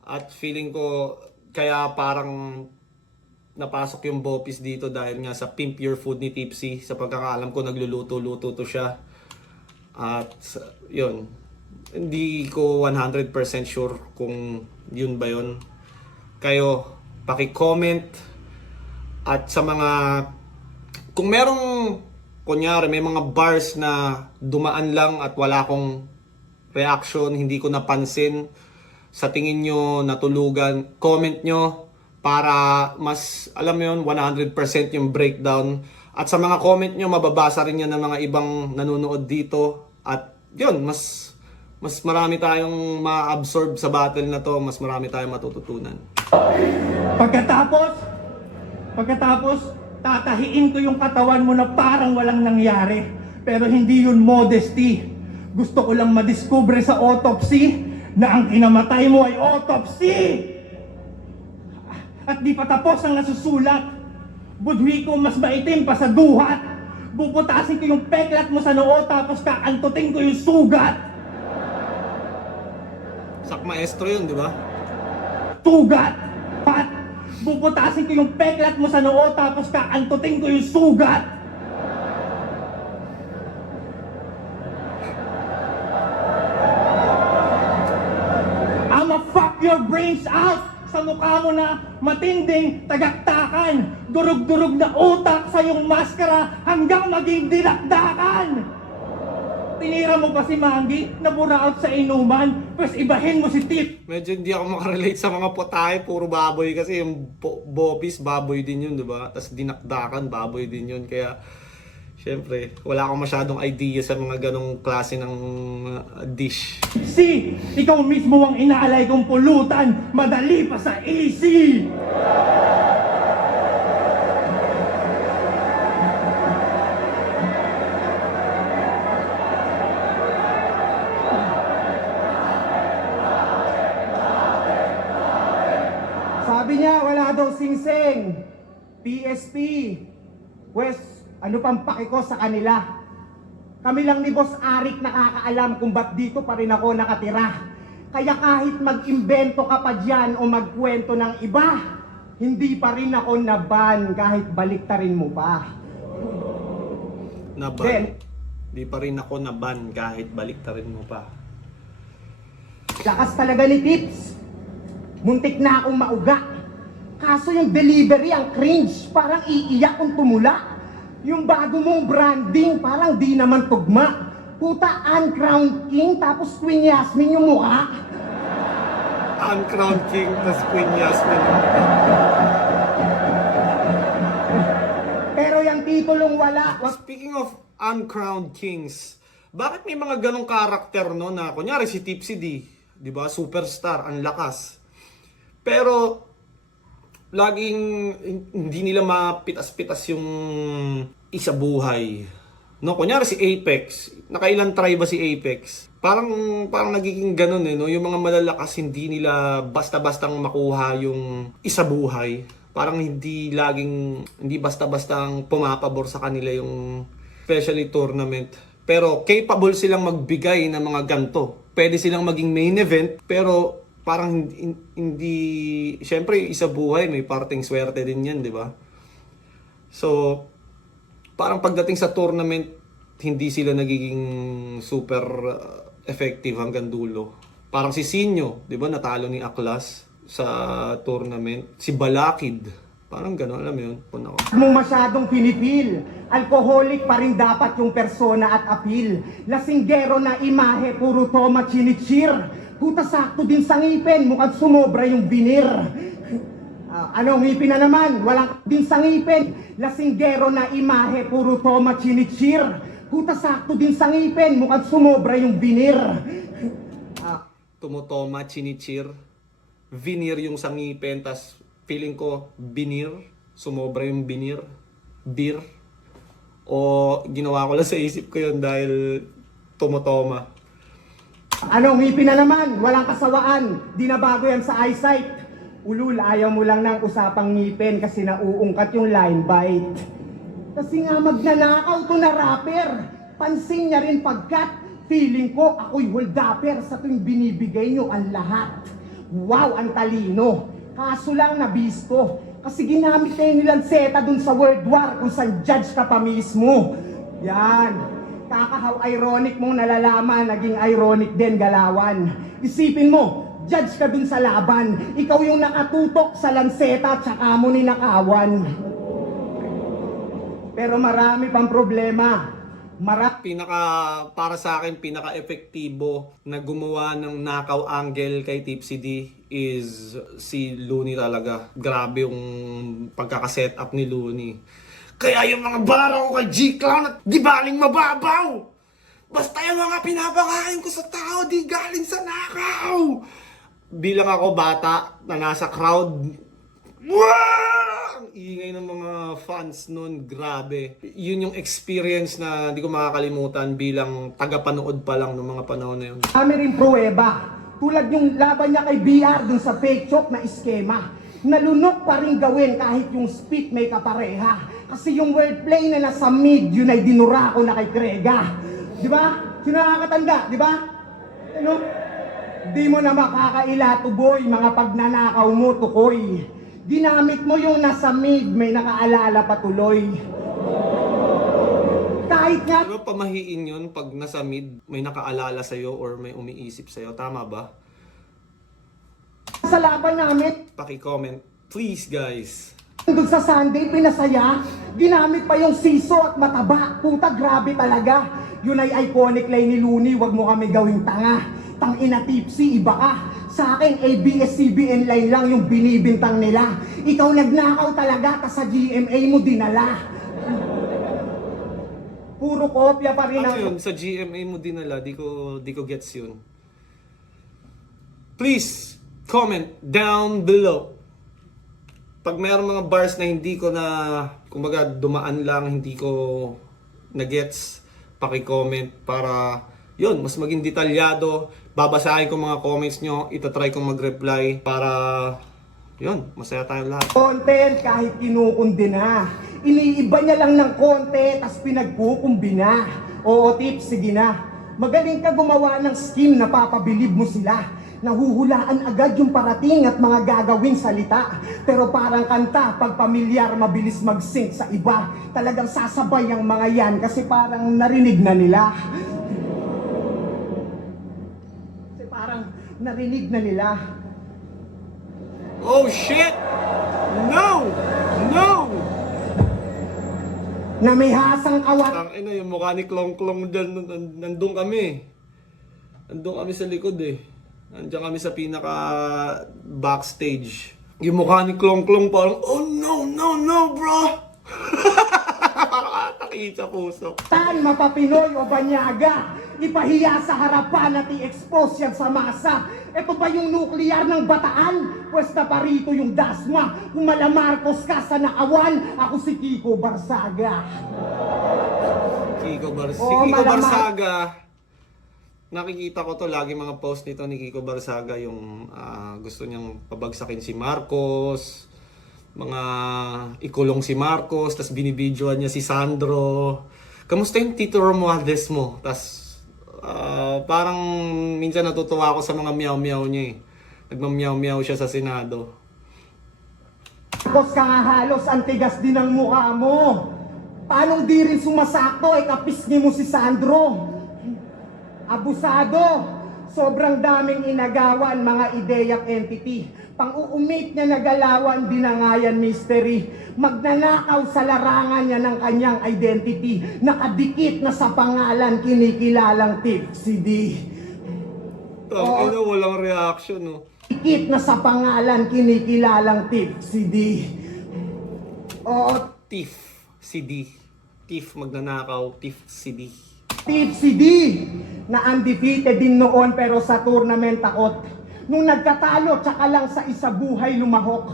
At feeling ko kaya parang napasok yung bopis dito dahil nga sa Pimp Your Food ni Tipsy. Sa pagkakaalam ko nagluluto-luto to siya. At yun, hindi ko 100% sure kung yun ba yun. Kayo, paki-comment. At sa mga, kung merong, kunyari may mga bars na dumaan lang at wala akong reaction, hindi ko napansin, sa tingin nyo natulugan, comment nyo para mas, alam mo yun, 100% yung breakdown. At sa mga comment nyo, mababasa rin yan ng mga ibang nanonood dito. At yun, mas marami tayong ma-absorb sa battle na to, mas marami tayong matututunan. Pagkatapos, tatahiin ko yung katawan mo na parang walang nangyari. Pero hindi yun modesty. Gusto ko lang madiskubre sa autopsy na ang kinamatay mo ay autopsy! At di pa tapos ang nasusulat. Budwi ko mas maitim pa sa duhat. Bubutasin ko yung peklat mo sa noo tapos kakantutin ko yung sugat. Sak maestro yun, di ba? Sugat! Pat! Bubutasin ko yung peklat mo sa noo tapos kakantutin ko yung sugat. I'ma fuck your brains out sa mukha mo na matinding tagaktakan. Durug-durug na utak sa iyong maskara hanggang maging dinakdakan. Tinira mo pa si Mangi na buraot sa inuman, pues ibahin mo si Tip. Medyo hindi ako makarelate sa mga potahe, puro baboy kasi yung bopis, baboy din yun, di ba? Tapos dinakdakan, baboy din yun. Kaya, syempre, wala akong masyadong idea sa mga ganong klase ng dish. Si, ikaw mismo ang inaalay kong pulutan, madali pa sa easy. Sabi niya, wala daw sing-sing. PSP. Wes, ano pang paki ko sa kanila? Kami lang ni Boss Arik nakakaalam kung ba't dito pa rin ako nakatira. Kaya kahit mag-imbento ka pa dyan o magkwento ng iba, hindi pa rin ako naban kahit baliktarin mo pa. Naban. Then, Di pa rin ako naban kahit baliktarin mo pa. lakas talaga ni Tips. Muntik na akong mauga. Kaso yung delivery ang cringe, parang iiyak kung tumula. Yung bago mong branding, parang di naman tugma. Puta, uncrowned king, tapos Queen Yasmin yung mukha. Uncrowned King, tas Queen Yasmin. Pero yung titulong wala. Speaking of uncrowned kings, bakit may mga ganong karakter no na kunyari si Tipsy D, 'di ba? Superstar, ang lakas. Pero laging hindi nila mapitas-pitas yung isa buhay. No, kunyari si Apex, nakailang try ba si Apex? Parang nagiging ganun no, yung mga malalakas hindi nila basta-bastang makuha yung isa buhay. Parang hindi basta-bastang pumapabor sa kanila yung especially tournament. Pero capable silang magbigay ng mga ganto. Pwede silang maging main event, pero parang hindi, syempre isa buhay, may parting swerte din yan, di ba? So, parang pagdating sa tournament, hindi sila nagiging super effective hanggang dulo. Parang si Sinyo, di ba, natalo ni Aklas sa tournament. Si Balakid, parang gano'n, alam mo yun? Mo masyadong pinipil. Alcoholic pa rin dapat yung persona at appeal. Lasinggero na imahe, puro toma chinichir. Puta sakto din sa ngipin, mukhang sumobra yung binir. Anong ngipin na naman? Walang din sa ngipin. Lasinggero na imahe, puro toma chinichir. Puta sakto din sa ngipin, mukhang sumobra yung binir. Tumutoma, chinichir, veneer yung sa ngipin, tas feeling ko binir, sumobra yung beer, o ginawa ko lang sa isip ko yun dahil tumotoma. Ano, ngipin na naman, walang kasawaan, di na bago yan sa eyesight. Ulul, ayaw mo lang ng usapang ngipin kasi nauungkat yung line bite. Kasi nga magnanakaw to na rapper. Pansin niya rin pagkat feeling ko ako'y holdapper sa tuwing binibigay nyo ang lahat. Wow, ang talino. Kaso lang nabisto. Kasi ginamit na nilang seta dun sa World War kung saan judge ka pa mismo. Yan. Kakahaw ironic mong nalalaman, naging ironic din galawan. Isipin mo, judge ka dun sa laban. Ikaw yung nakatutok sa lanseta at saka mo ninakawan. Pero marami pang problema. Para sa akin, pinaka-epektibo na gumawa ng knockout angle kay Tipsy D is si Looney talaga. Grabe yung pagkakaset up ni Looney. Kaya yung mga baraw kay G-Clown at di baling mababaw. Basta yung mga pinapakain ko sa tao, di galing sa nakaw. Bilang ako bata na nasa crowd, wow! Ang ingay ng mga fans nun, grabe. Yun yung experience na hindi ko makakalimutan bilang tagapanood pa lang ng mga panahon na yun. Kami rin pruweba. Tulad yung laban niya kay BR dun sa fake choke na iskema. Nalunok pa rin gawin kahit yung spit may kapareha. Kasi yung wordplay na nasa mid, yun ay dinura ko na kay Krega. Di ba? Sino nakakatanda? Di ba? Ano? Di mo na makakaila tuboy, mga pagnanakaw mo, tukoy. Ginamit mo yung nasa mid, may nakaalala patuloy. Kahit nga Diba pamahiin yun pag nasa mid, may nakaalala sa'yo or may umiisip sa'yo? Tama ba? sa laban namin, Paki-comment. Please guys. doon sa Sunday, pinasaya, ginamit pa yung siso at mataba. Puta, grabe talaga. Yun ay iconic line ni Looney, wag mo kami gawing tanga. Tangina Tipsy, iba ka. Sa akin, ABS-CBN line lang yung binibintang nila. Ikaw nagnakaw talaga, tas sa GMA mo dinala. Puro kopya pa rin Ano ang... yun? Sa GMA mo dinala, di ko gets yun. Please, comment down below. Pag mayroong mga bars na hindi ko na, kumbaga dumaan lang, hindi ko na-gets, paki-comment para, yun, mas maging detalyado. Babasahin ko mga comments nyo, itatry kong mag-reply para, yun, masaya tayong lahat. Content kahit kinukundi na. Iniiba niya lang ng konti, tas pinagkukumbina. Oo, tips, sige na. Magaling ka gumawa ng scheme na papabilib mo sila. Nahuhulaan agad yung parating at mga gagawing salita. Pero parang kanta, pag pamilyar, mabilis mag-sync sa iba. Talagang sasabay ang mga yan kasi parang narinig na nila. Kasi parang narinig na nila. Oh shit! No! No! Na may hasang kawat. Ang ina, yung mukha ni Klong Klong dyan, nandun kami. Nandun kami sa likod eh. Nandiyan kami sa pinaka backstage. Yung mukha ni Klong Klong parang, oh no, no, no bro! Takit sa puso. Saan mapapinoy o banyaga? Ipahiya sa harapan at i-expose yan sa masa. Ito ba yung nuklear ng Bataan? Pwesta pa rito yung Dasma. Kung malamarcos ka sa nakawan, ako si Kiko Barsaga. Kiko Oo, malamang. Barsaga. Nakikita ko to lagi mga post nito ni Kiko Barsaga yung gusto niyang pabagsakin si Marcos, mga ikulong si Marcos, tas binibidyoan niya si Sandro. Kamusta yung Tito Romualdez mo? Tas parang minsan natutuwa ako sa mga meow-meow niya eh. Nagmamyaw-meow siya sa Senado. Tapos ka nga halos, ang tigas din ang mukha mo. Paano di rin sumasakto, ay kapisngi mo si Sandro? Abusado! Sobrang daming inagawan, mga ideyang entity. Pang-uumit niya na galawan, dinangayan mystery. Magnanakaw sa larangan niya ng kanyang identity. Nakadikit na sa pangalan, kinikilalang Tipsy D. Tangina, walang reaction no. Dikit na sa pangalan, kinikilalang Tipsy D. Oo, Thief si D. Thief magnanakaw, Thief si D. Tipsy D, na undefeated din noon pero sa tournament takot. Nung nagkatalo, tsaka lang sa isa buhay lumahok.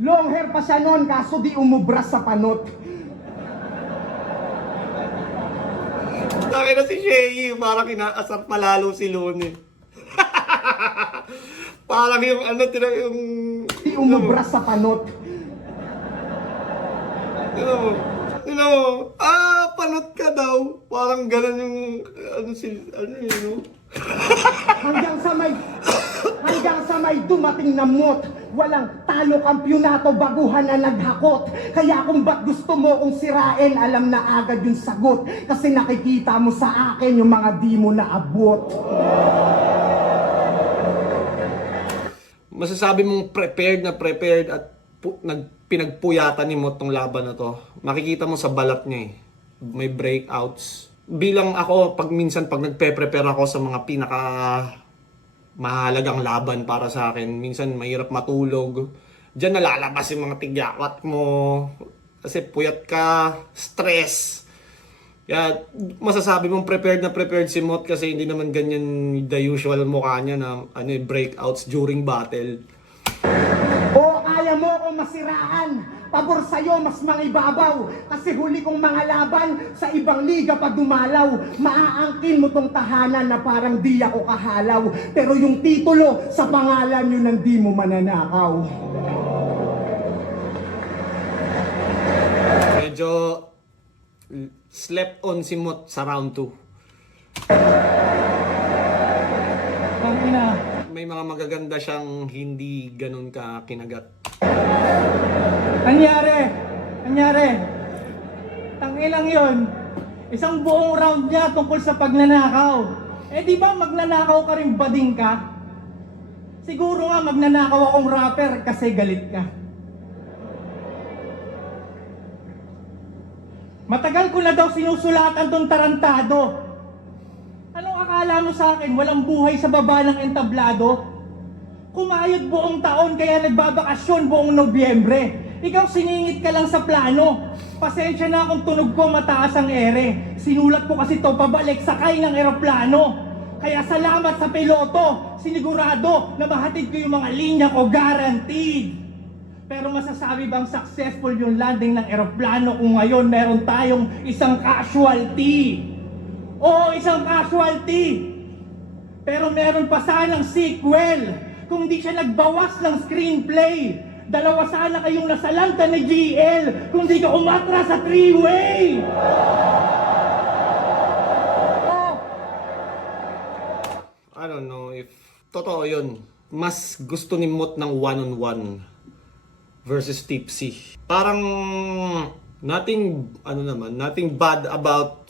Long hair pa siya noon, kaso di umubras sa panot. Taki na si Shay, parang kinaasar palalo si Lone. Parang yung ano, yung... Di umubras sa panot. Panot ka daw. Parang ganun yung, yun, no? Hanggang sa may dumating na mot, walang talo kampyonato baguhan na naghakot. Kaya kung ba't gusto mo kong sirain, alam na agad yung sagot. Kasi nakikita mo sa akin yung mga di mo naabot. Masasabi mong prepared at pinagpuyatan ni Mot tong laban na to. Makikita mo sa balat niya eh. May breakouts. Bilang ako, minsan pag nagpe-prepare ako sa mga pinaka mahalagang laban para sa akin, minsan mahirap matulog. Diyan nalalabas yung mga tigyawat mo. Kasi puyat ka, stress. Kaya masasabi mong prepared si Mot kasi hindi naman ganyan the usual mukha niya na breakouts during battle. O kaya mo akong masiraan, pabor sa'yo mas mangibabaw. Kasi huli kong mga laban sa ibang liga pag dumalaw. Maaangkin mo tong tahanan na parang di ako kahalaw. Pero yung titulo sa pangalan yun ang di mo mananakaw. Medyo slept on si Mot sa round 2. Tangina. May mga magaganda siyang hindi ganun ka kinagat. Anyari? Tangilang yun. Isang buong round niya tungkol sa pagnanakaw. Eh di ba magnanakaw ka rin bading ka? Siguro nga magnanakaw akong rapper kasi galit ka. Matagal ko na daw sinusulatan tong tarantado. Anong akala mo sa akin? Walang buhay sa baba ng entablado? Kumayod buong taon kaya nagbabakasyon buong Nobyembre. Ikaw siningit ka lang sa plano. Pasensya na kung tunog ko mataas ang ere. Sinulat ko kasi to pabalik sakay ng eroplano. Kaya salamat sa piloto. Sinigurado na mahatid ko yung mga linya ko, guaranteed. Pero masasabi bang successful yung landing ng eroplano kung ngayon meron tayong isang casualty? Oo, isang casualty. Pero meron pa sanang sequel kung di siya nagbawas ng screenplay. Dalawa sana kayong nasalanta ni GL kung di ka umatra sa three-way. I don't know if totoo yun. Mas gusto ni Mot ng one-on-one versus Tipsy. Parang nothing bad about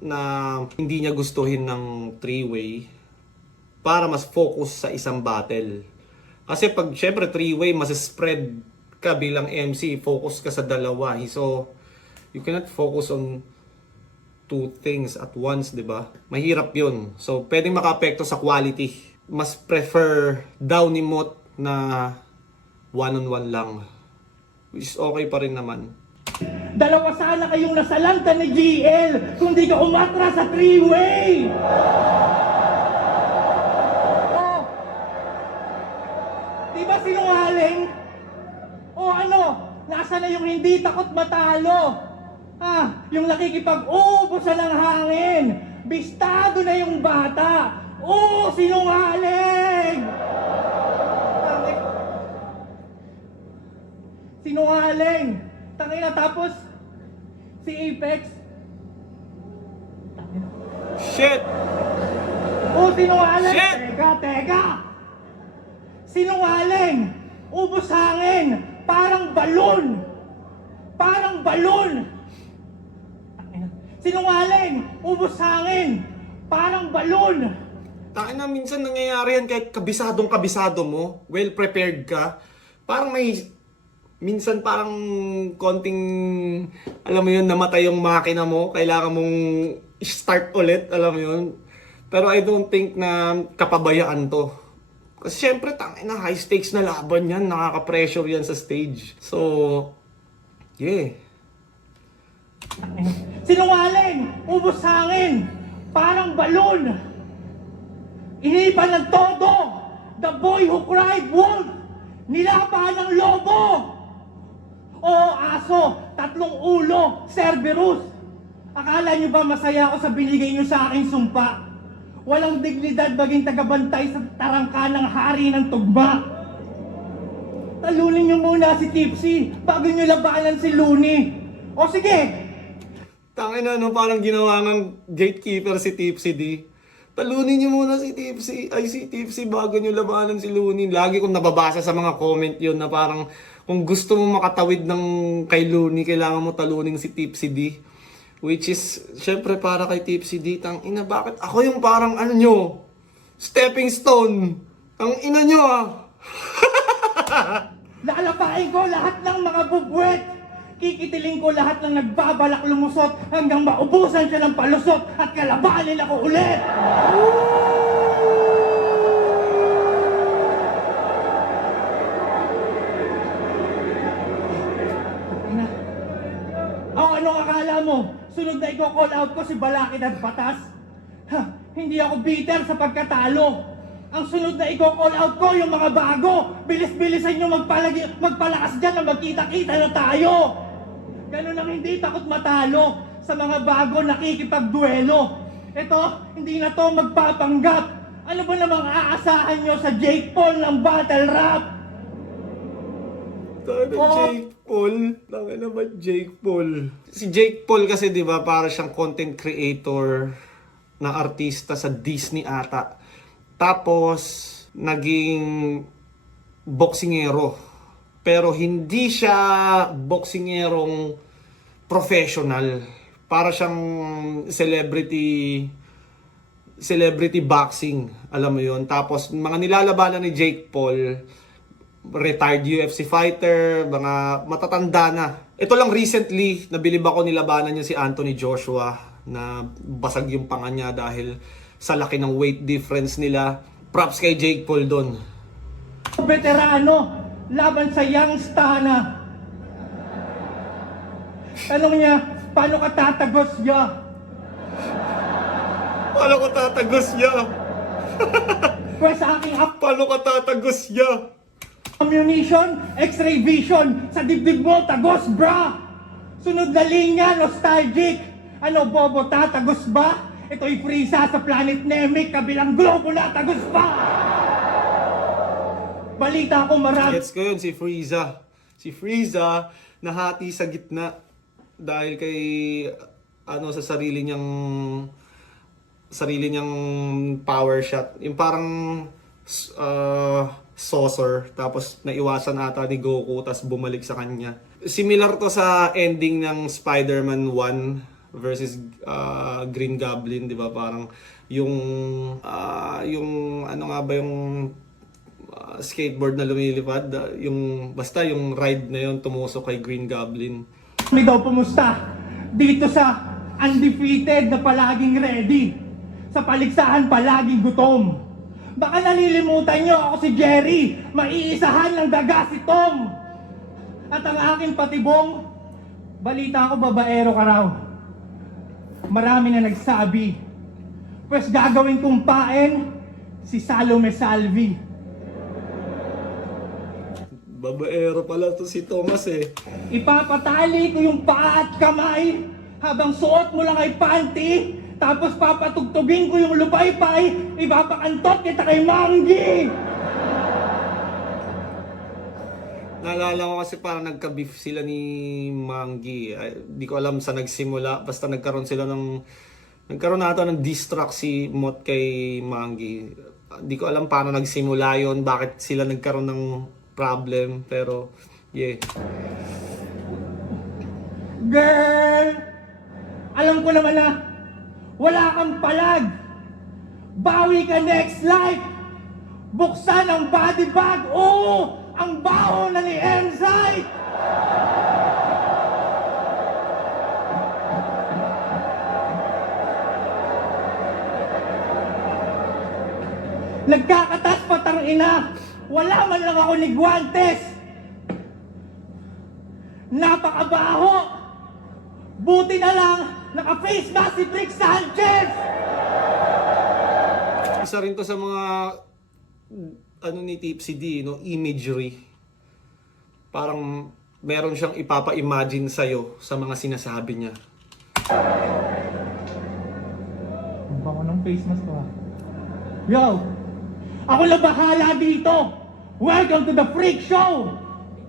na hindi niya gustuhin ng three-way para mas focus sa isang battle. Kasi pag syempre three-way, mas spread ka bilang MC, focus ka sa dalawa. So, you cannot focus on two things at once, di ba? Mahirap yun. So, pwedeng maka-apekto sa quality. Mas prefer daw ni Mot na one-on-one lang. Which is okay pa rin naman. Dalawa sana kayong nasalanta ni GL kung di ka umatra sa three-way. Oh. Di ba sinungaling? O ano? Nasa na yung hindi takot matalo? Yung nakikipag-uubusan ng hangin. Bistado na yung bata. Sinungaling! Sinungaling! Tangina, tapos si Apex. Shit! Sinungaling! Shit! Teka! Sinungaling! Ubos hangin! Parang balon! Tangina. Sinungaling! Ubos hangin! Parang balon! Tangina, minsan nangyayari yan kahit kabisado mo, well prepared ka. Parang minsan parang konting, alam mo yun, namatay yung makina mo, kailangan mong start ulit, alam mo yun. Pero I don't think na kapabayaan to. Kasi syempre, tangina, high stakes na laban yan, nakaka-pressure yan sa stage. So, yeah. Sinungaling! Ubos hangin! Parang balon! Inipan ng todo! The boy who cried wolf! Nilaban ng lobo! Oo, aso, 3 ulo, Cerberus. Akala nyo ba masaya ako sa binigay nyo sa aking sumpa? Walang dignidad maging tagabantay sa tarangka ng hari ng tugma. Talunin nyo muna si Tipsy bago nyo labanan si Looney. O sige, Tangina, no, parang ginawa ng gatekeeper si Tipsy D. Talunin niyo muna si Tipsy bago niyo labanan si Looney. Lagi kong nababasa sa mga comment yun na parang kung gusto mo makatawid ng kay Looney, kailangan mo talunin si Tipsy D. Which is, syempre para kay Tipsy D, ina, bakit ako yung parang ano nyo? Stepping stone. Ina nyo ah. lalapain ko lahat ng mga bubwet. Kikitiling ko lahat ng nagbabalak lumusot hanggang maubusan siya ng palusot at kalabanin ako ulit. Anong akala mo? Sunod na i-call out ko si Balakid at Batas? Ha, hindi ako bitter sa pagkatalo. Ang sunod na i-call out ko yung mga bago. Bilis-bilisan nyo magpalakas dyan na magkita-kita na tayo. Ganun ang hindi takot matalo sa mga bago nakikipagduelo. Ito, hindi na to magpapanggap. Ano ba namang aasahan nyo sa Jake Paul ng battle rap? Jake Paul? Tangina ba Jake Paul? Si Jake Paul kasi 'di ba para siyang content creator na artista sa Disney ata. Tapos naging boksingero. Pero hindi siya boksingerong professional. Para siyang celebrity boxing, alam mo 'yon. Tapos mga nilalabanan ni Jake Paul, retired UFC fighter, mga matatanda na. Ito lang recently, nabilib ako nilabanan niya si Anthony Joshua na basag yung panga niya dahil sa laki ng weight difference nila. Props kay Jake Paul doon. Veterano, laban sa youngster na. Tanong niya, paano ka tatagos niya? Paano ko tatagos niya? Pwes sa aking Paano ka tatagos niya? ammunition, x-ray vision, sa dibdib mo, tagos bra! Sunod na linya, nostalgic. Ano, bobo, tatagos ba? Ito'y Frieza sa planet Namek, kabilang globo na, tagos pa! Balita ko marami. Gets ko yun, si Frieza. Si Frieza, nahati sa gitna dahil kay, sa sarili niyang power shot. Yung parang, saucer, tapos naiwasan ata ni Goku, tapos bumalik sa kanya. Similar to sa ending ng Spider-Man 1 versus Green Goblin, di ba? Parang yung ano nga ba yung skateboard na lumilipad, basta yung ride na yun tumusok kay Green Goblin. May daw pumusta dito sa undefeated na palaging ready, sa paligsahan palaging gutom. Baka nalilimutan nyo ako si Jerry, maiisahan ng daga si Tom. At ang aking patibong, balita ko babaero ka raw. Marami na nagsabi, pues gagawin kong paen si Salome Salvi. Babaero pala to si Thomas eh. Ipapatali ko yung paa at kamay habang suot mo lang ay panty. Tapos papatugtugin ko yung lupay-pay, ipapakantot kita kay Manggi! Naalala ko kasi parang nagka-beef sila ni Manggi. Di ko alam sa nagsimula. Basta nagkaroon ata ng diss track si Mot kay Manggi. Di ko alam paano nagsimula yon, bakit sila nagkaroon ng problem. Pero, yeah. Girl! Alam ko naman na wala kang palag. Bawi ka next life. Buksan ang body bag. Oo! Ang baho na ni Emzite! Nagkakatas patang ina. Wala man lang ako ni Guantes. Napakabaho. Buti na lang naka-face mask si Rick Sanchez! Isa rin to sa mga ni Tipsy D, imagery. parang meron siyang ipapa-imagine sa'yo sa mga sinasabi niya. Ang bango ng face mask ko ha. Yo! Ako na bahala dito! Welcome to the freak show!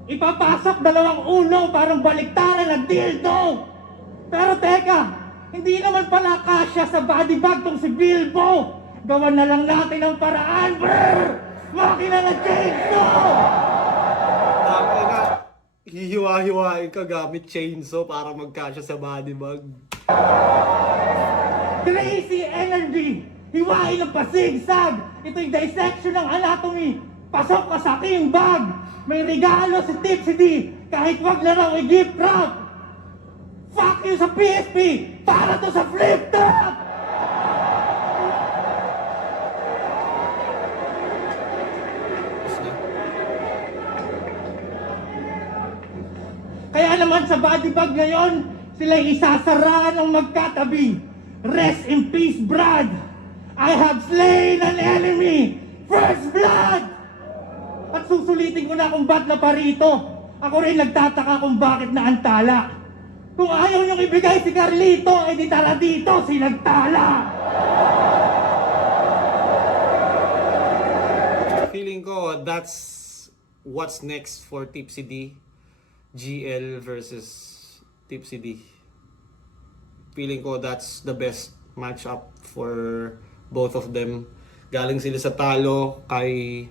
Ipapasok 2 uno parang baliktaran ng dildo! Pero teka, hindi naman pala kasya sa body bag tong si Bilbo! Gawan na lang natin ang paraan, brr! Makina na chainsaw! Tama na, hihiwa-hiwain ka gamit chainsaw para magkasya sa body bag. Crazy energy! Hiwain ng pasigsag! Ito'y dissection ng anatomy! Pasok ka sa aking bag! May regalo si Tipsy D! Kahit wag na raw i-gift wrap! Fuck you sa PSP! Para to sa flip top! Kaya naman sa body bag ngayon, sila'y isasara ng magkatabi. Rest in peace, Brad! I have slain an enemy! First blood! At susulitin ko na kung ba't na parito. Ako rin nagtataka kung bakit naantala. Kung ayaw niyong ibigay si Carlito, edi tara dito, sinagtala! Feeling ko that's what's next for Tipsy D. GL versus Tipsy D. Feeling ko that's the best matchup for both of them. Galing sila sa talo kay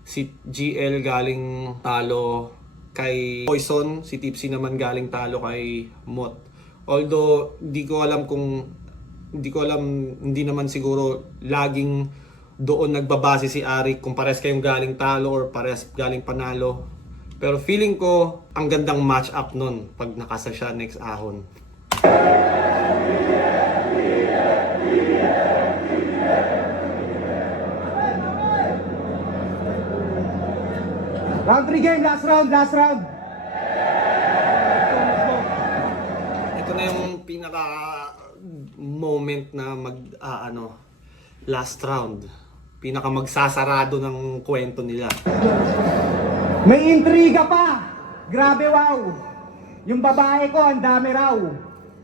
si GL, galing talo kay Poison, si Tipsy naman galing talo kay Mot. Although hindi ko alam, hindi naman siguro laging doon nagbabase si Arik kung pares kayong galing talo or pares galing panalo. Pero feeling ko ang gandang match up nun pag nakasa siya next ahon. Round 3 game, last round, last round! Ito na yung pinaka moment na last round. Pinaka magsasarado ng kwento nila. May intriga pa! Grabe, wow! Yung babae ko, ang dami raw.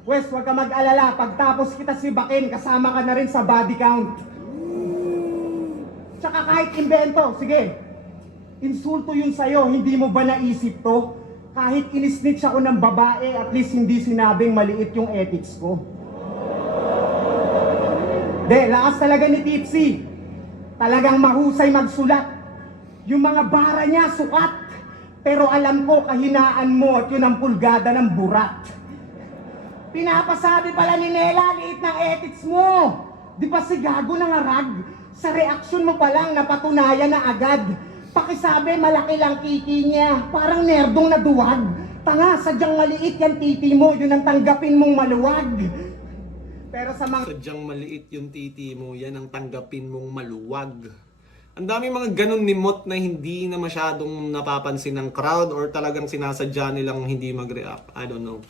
Wes, huwag ka mag-alala. Pagtapos kita sibakin, kasama ka na rin sa body count. Tsaka kahit invento, sige. Insulto yun sa'yo, hindi mo ba naisip to? Kahit inisnitch ako ng babae, at least hindi sinabing maliit yung ethics ko. Lakas talaga ni Tipsy. Talagang mahusay magsulat. Yung mga bara niya, sukat. Pero alam ko, kahinaan mo at yun ang pulgada ng burat. Pinapasabi pala ni Nela, liit ng ethics mo. Di ba si Gago nangarag? Sa reaksyon mo palang napatunayan na agad. Pakisabi, malaki lang titi niya. Parang nerdong naduwag. Tanga, sadyang maliit yan titi mo. Yun ang tanggapin mong maluwag. Pero sa mga... Sadyang maliit yung titi mo, yan ang tanggapin mong maluwag. Ang dami mga ganun ni Mot na hindi na masyadong napapansin ng crowd or talagang sinasadya nilang hindi mag-react. I don't know.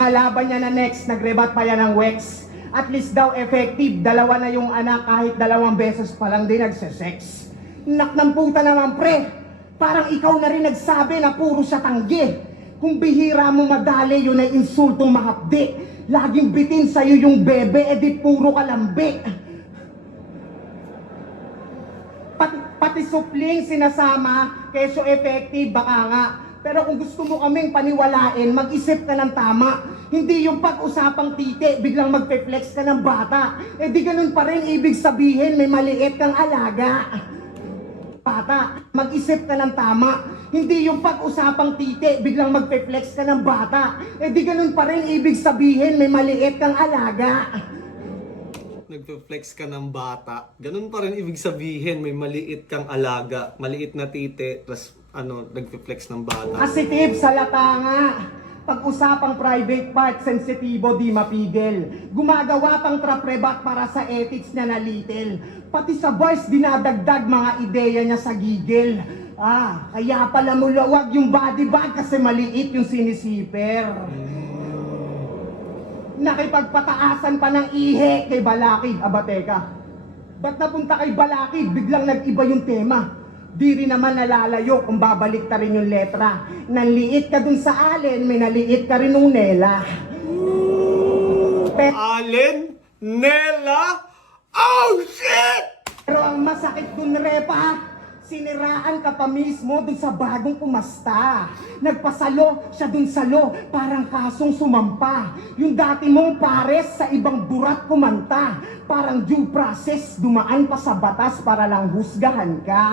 Kalaban niya na next, nag-rebat pa yan ng Wex. At least daw effective, 2 na yung anak kahit 2 beses pa lang din nagsisex. Nak ng puta naman pre, parang ikaw na rin nagsabi na puro siya tanggi. Kung bihira mo madali, yun ay insultong mahapdi. Laging bitin sa'yo yung bebe, edi puro kalambi. Pati supling sinasama, keso effective, baka nga. Pero kung gusto mo kaming paniwalain, mag-isip ka ng tama. Hindi yung pag-usapang titi, biglang magpe-flex ka ng bata. Eh di ganun pa rin ibig sabihin, may maliit kang alaga. Bata, mag-isip ka ng tama. Hindi yung pag-usapang titi, biglang magpe-flex ka ng bata. Eh di ganun pa rin ibig sabihin, may maliit kang alaga. Nagpe-flex ka ng bata. Ganun pa rin ibig sabihin, may maliit kang alaga, maliit na titi, plus nagpe-flex ng bata. Kasi tip, salata nga. Pag-usapang private part, sensitibo, di mapigil. Gumagawa pang trap rebat para sa ethics niya na little. Pati sa bars, dinadagdag mga ideya niya sa gigil. Kaya pala mulawag yung body bag kasi maliit yung sinisiper. Nakipagpataasan pa ng ihe kay Balakid. Aba teka, ba't napunta kay Balakid? Biglang nag-iba yung tema. Di rin naman nalalayo kung babalik ta rin yung letra. Nanliit ka dun sa Allen, may naliit ka rin nung Nela. Allen? Nela? Oh, shit! Pero ang masakit dun, Repa, siniraan ka pa mismo dun sa bagong pumasta. Nagpasalo siya dun salo, parang kasong sumampa. Yung dati mong pares sa ibang burat kumanta. Parang due process, dumaan pa sa batas para lang husgahan ka.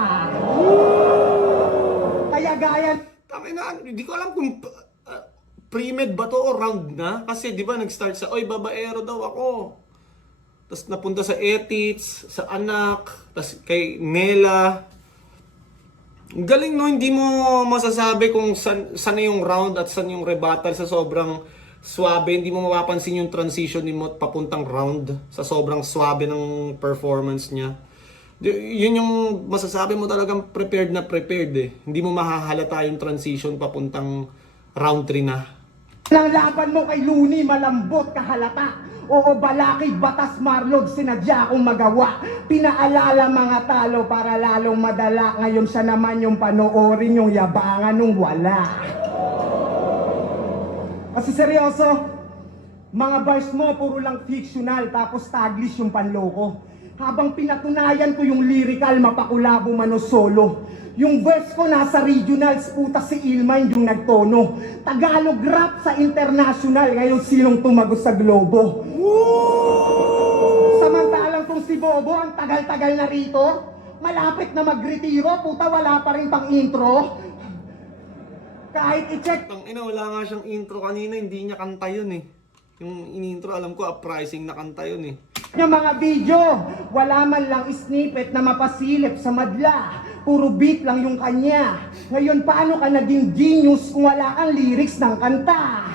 Kaya gaya... Tama na, hindi ko alam kung pre-med ba to o round na. Kasi di ba nag-start sa, oy, babaero daw ako. Tapos napunta sa Etits, sa Anak, tapos kay Nela. Ang galing no, hindi mo masasabi kung saan na yung round at saan yung rebuttal sa sobrang swabe. Hindi mo mapapansin yung transition ni Mot papuntang round sa sobrang swabe ng performance niya. Yun yung masasabi mo talagang prepared na prepared eh. Hindi mo mahahalata yung transition papuntang round 3 na. Nang laban mo kay Looney, malambot kahalata. Oo, balaki, batas, marlog, sinadya akong magawa. Pinaalala mga talo para lalong madala. Ngayon siya naman yung panoorin yung yabangan nung wala. Kasi seryoso, mga bars mo puro lang fictional tapos taglish yung panloko. Habang pinatunayan ko yung lyrical, mapakulabo man o solo. Yung verse ko nasa regionals, puta si Ilmine yung nagtono. Tagalog rap sa international, ngayon sinong tumagos sa globo. Samantalang tong si Bobo, ang tagal-tagal na rito, malapit na magretiro, puta wala pa rin pang intro. Kahit i-check Wala nga siyang intro kanina, hindi niya kanta yun eh. Yung in-intro, alam ko, uprising na kanta yun eh. yung mga video, wala man lang snippet na mapasilip sa madla. Puro beat lang yung kanya. Ngayon, paano ka naging genius kung wala kang lyrics ng kanta?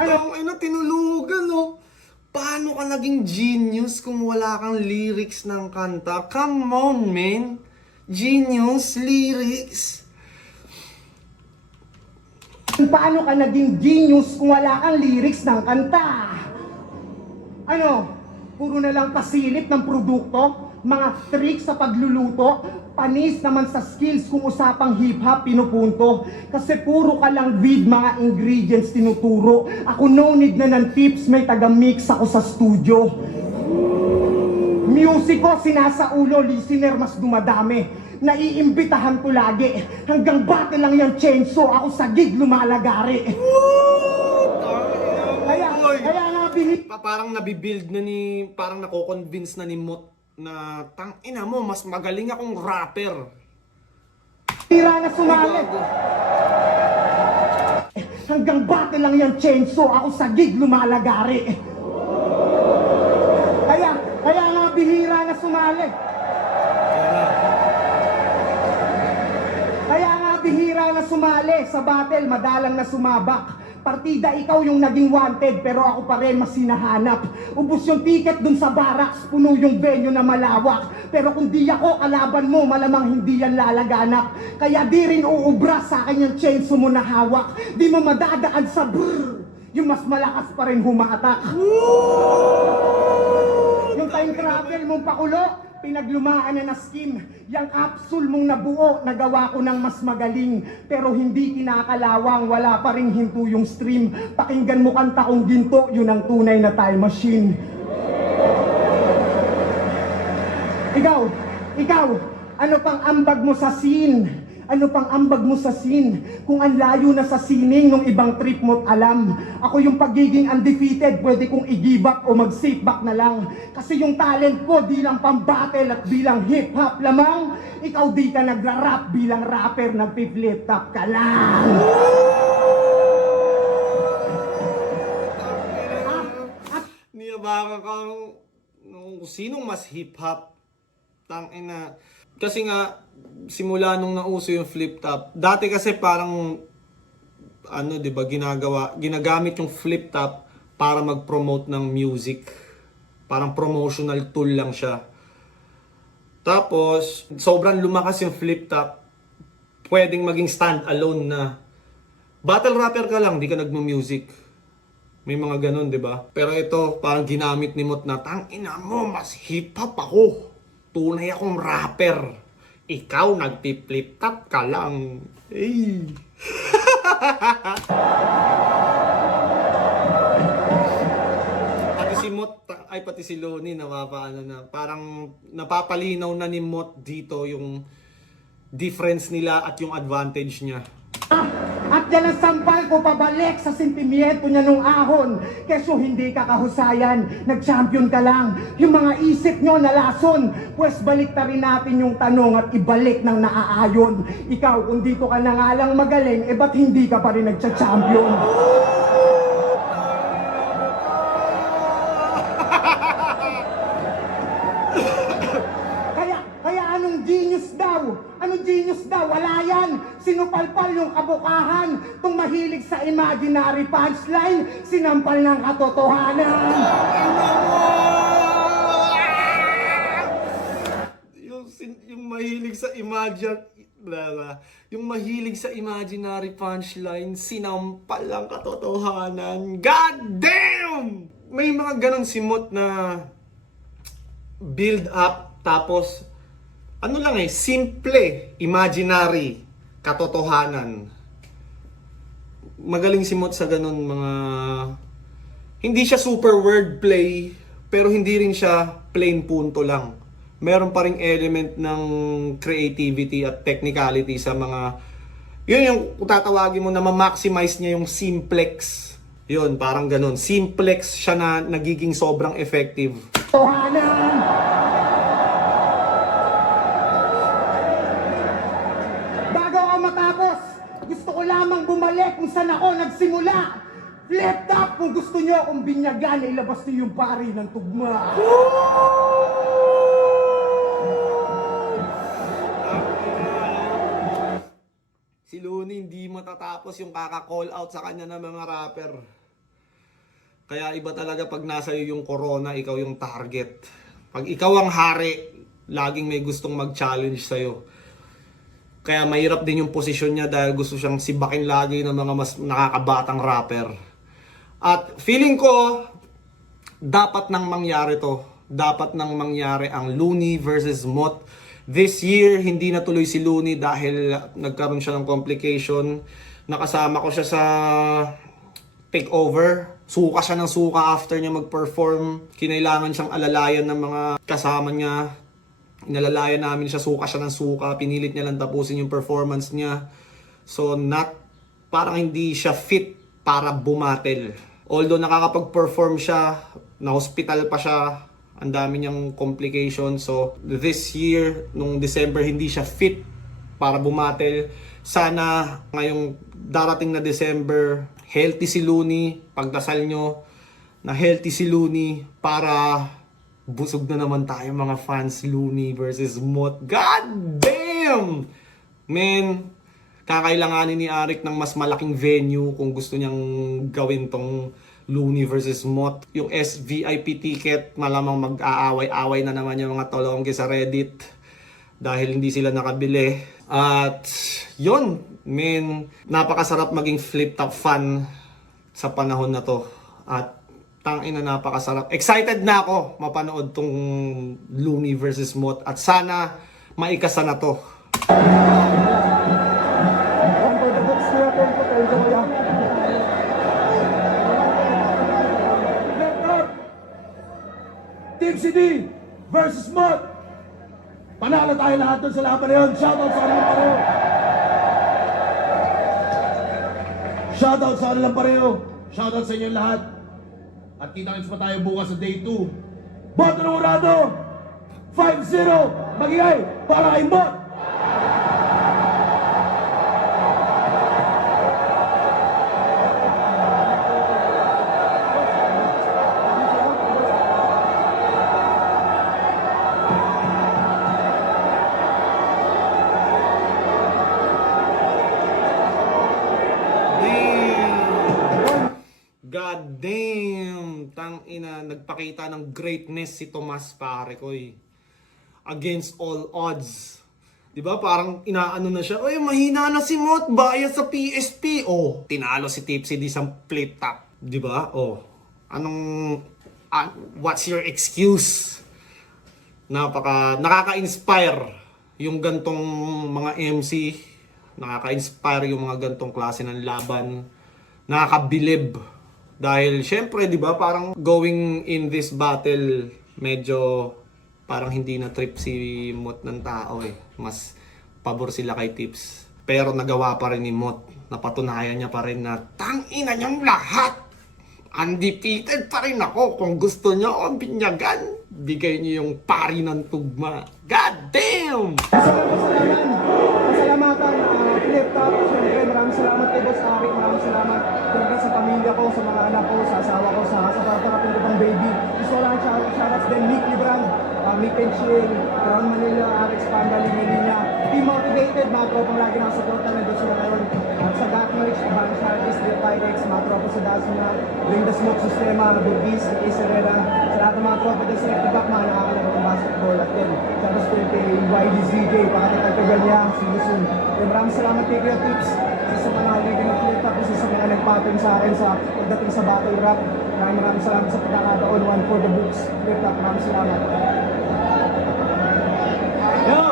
Ano? Tinulugan no? Paano ka naging genius kung wala kang lyrics ng kanta? Come on, man. Genius, lyrics. Paano ka naging genius kung wala kang lyrics ng kanta? Puro na lang pasilip ng produkto, mga tricks sa pagluluto, panis naman sa skills kung usapang hip-hop pinupunto. Kasi puro ka lang with mga ingredients tinuturo. Ako no need na ng tips, may taga-mix ako sa studio. Music ko sinasaulo, listener mas dumadami. Naiimbitahan ko lagi, hanggang bate lang yung chainsaw, ako sa gig lumalagari. Kaya nga Parang nabibuild na parang nako-convince na ni Mot na tangina mo, mas magaling akong rapper. tira na sumali. Hanggang bate lang yung chainsaw, ako sa gig lumalagari. Kaya nga bihira na sumali. Kaya nga bihira na sumali sa battle, madalang na sumabak. Partida ikaw yung naging wanted, pero ako pa rin mas hinahanap. Ubus yung ticket dun sa barracks, puno yung venue na malawak. Pero kung di ako kalaban mo, malamang hindi yan lalaganap. Kaya di rin uubra sa akin yung chainsaw mo na hawak. Di mo madadaan sa brrr, yung mas malakas pa rin humaatak. Yung time travel mong pakulo, pinaglumaan na scheme. Yang capsule mong nabuo, nagawa ko ng mas magaling. Pero hindi kinakalawang, wala pa ring hinto yung stream. Pakinggan mo kanta kong ginto, yun ang tunay na time machine. Ikaw, ano pang ambag mo sa scene? Ano pang ambag mo sa scene? Kung ang layo na sa sining nung ibang trip mo't alam. Ako yung pagiging undefeated, pwede kong i-give up o mag-sit back na lang. Kasi yung talent ko di lang pang-battle at bilang hip-hop lamang. Ikaw di ka nagra-rap bilang rapper, nagpi-flip top ka lang. Niyabakan kang sinong mas hip-hop. Tangina. Kasi nga, simula nung nauso yung flip top, dati kasi parang, diba, ginagamit yung flip top para mag-promote ng music. Parang promotional tool lang siya. Tapos, sobrang lumakas yung flip top, pwedeng maging stand-alone na. Battle rapper ka lang, di ka nagmo-music. May mga ganun, diba? Pero ito, parang ginamit ni Mot na, tangina mo, mas hip-hop ako. Tunay akong rapper. ikaw nagpi-flip top ka lang. Ay. Pati si Mot, ay pati si Loni napapaano na. Parang napapalinaw na ni Mot dito yung difference nila at yung advantage niya. At yan ang sampal ko pabalik sa sentimiento niya nung ahon. Keso hindi ka kahusayan, nag-champion ka lang. Yung mga isip nyo nalason, pues balik na rin natin yung tanong at ibalik ng naaayon. Ikaw, kung dito ka na nga lang magaling, ba't hindi ka pa rin nagcha-champion? Kaya anong genius daw? Anong genius daw? Wala yan. Sinupalpal yung kabukahan. Tung mahilig sa imaginary punchline, sinampal ng katotohanan. Yung mahilig sa yung mahilig sa imaginary punchline, sinampal ang katotohanan. God damn! May mga ganon si Mot na build up tapos ano lang simple, imaginary katotohanan. Magaling si Mot sa ganun mga hindi siya super wordplay pero hindi rin siya plain punto lang. Meron pa ring element ng creativity at technicality sa mga yun yung tatawagin mo na ma-maximize niya yung simplex. Yun, parang ganun. Simplex siya na nagiging sobrang effective. Tohanan! Bago ako matapos, gusto ko lamang bumalik kung saan ako nagsimula. Flip top kung gusto nyo akong binyagan, ilabas niyo yung pari ng tugma. Si Looney hindi matatapos yung kaka-call out sa kanya ng mga rapper. Kaya iba talaga pag nasa iyo yung corona, ikaw yung target. Pag ikaw ang hari, laging may gustong mag-challenge sa'yo. Kaya mahirap din yung posisyon niya dahil gusto siyang sibakin lagi ng mga mas nakakabatang rapper. At feeling ko, dapat nang mangyari to. Dapat nang mangyari ang Looney versus Mot. This year, hindi natuloy si Looney dahil nagkaroon siya ng complication. Nakasama ko siya sa takeover. Suka siya ng suka after niya mag-perform. Kinailangan siyang alalayan ng mga kasama niya. Inalalayan namin siya, suka siya ng suka. Pinilit niya lang tapusin yung performance niya. So, parang hindi siya fit para bumatel. Although nakakapag-perform siya, na-hospital pa siya, ang dami niyang complications. So, this year, nung December, hindi siya fit para bumatel. Sana ngayong darating na December, healthy si Looney. Pagdasal nyo na healthy si Looney para busog na naman tayo mga fans. Looney versus Mot. God damn! Man, kakailanganin ni Arik ng mas malaking venue kung gusto niyang gawin tong Looney versus Mot. Yung SVIP ticket, malamang mag-aaway-away na naman yung mga tolongge sa Reddit dahil hindi sila nakabili. At yun, men, napakasarap maging flip top fan sa panahon na to. At tangina, napakasarap. Excited na ako mapanood tong Looney versus Mot at sana maikasa na to. Team CD versus Mot. Panalo tayo lahat doon sa laban na yun. Shoutout sa kanilang pareho. Shoutout sa kanilang pareho. Shoutout sa inyong lahat. At kita-kits pa tayo bukas sa day 2. Boto ng Urado 5-0 magigay para kay Mot. God damn! Tangina, nagpakita ng greatness si Tomas, pare ko eh. Against all odds. 'Di ba? Parang inaano na siya, "Oy, mahina na si Mot, bias sa PSP." Oh, tinalo si Tipsy di sa flip top, 'di ba? Oh. What's your excuse? Nakaka-inspire yung gantong mga MC, nakaka-inspire yung mga gantong klase ng laban, nakakabilib. Dahil syempre, di ba, parang going in this battle, medyo parang hindi na trip si Mot ng tao eh. Mas pabor sila kay Tips. Pero nagawa pa rin ni Mot. Napatunayan niya pa rin na tangina niyang lahat! Undefeated pa rin ako. Kung gusto niyo akong binyagan, bigay niyo yung pari ng tugma. God damn! Pasalamatan, Flip Top. Siyempre, maraming salamat kay Boss Ari. Maraming salamat siyempre sa pamilya ko, sa mga anak ko, sa asawa ko, sa parating ko pang baby. Gusto ko lang shoutouts din, Nick Libran, Mick and Chill, Crown Manila, Alex Panda, Limelina. Be motivated, mga tropang lagi nakasuporta na doon sila ngayon. Sa Gatmerch, Abang Sharkies, The Pyrex, mga tropa sa Dasma, Bring the Smoke Sistema, Big Beast, Ace Herrera, sa lahat ng mga tropa dyan sa left back, mga nakakalaro ng basketball. At then, shoutouts ko kay YDZJ, Pakatatagtagal niya, see you soon. And maraming salamat kay Kuya Tips, sa mga naging nag-flip up, sa mga nag-pattern sa akin sa pagdating sa battle rap. Maraming salamat sa pagkakataon, one for the books. Flip up, maraming salamat. Yo!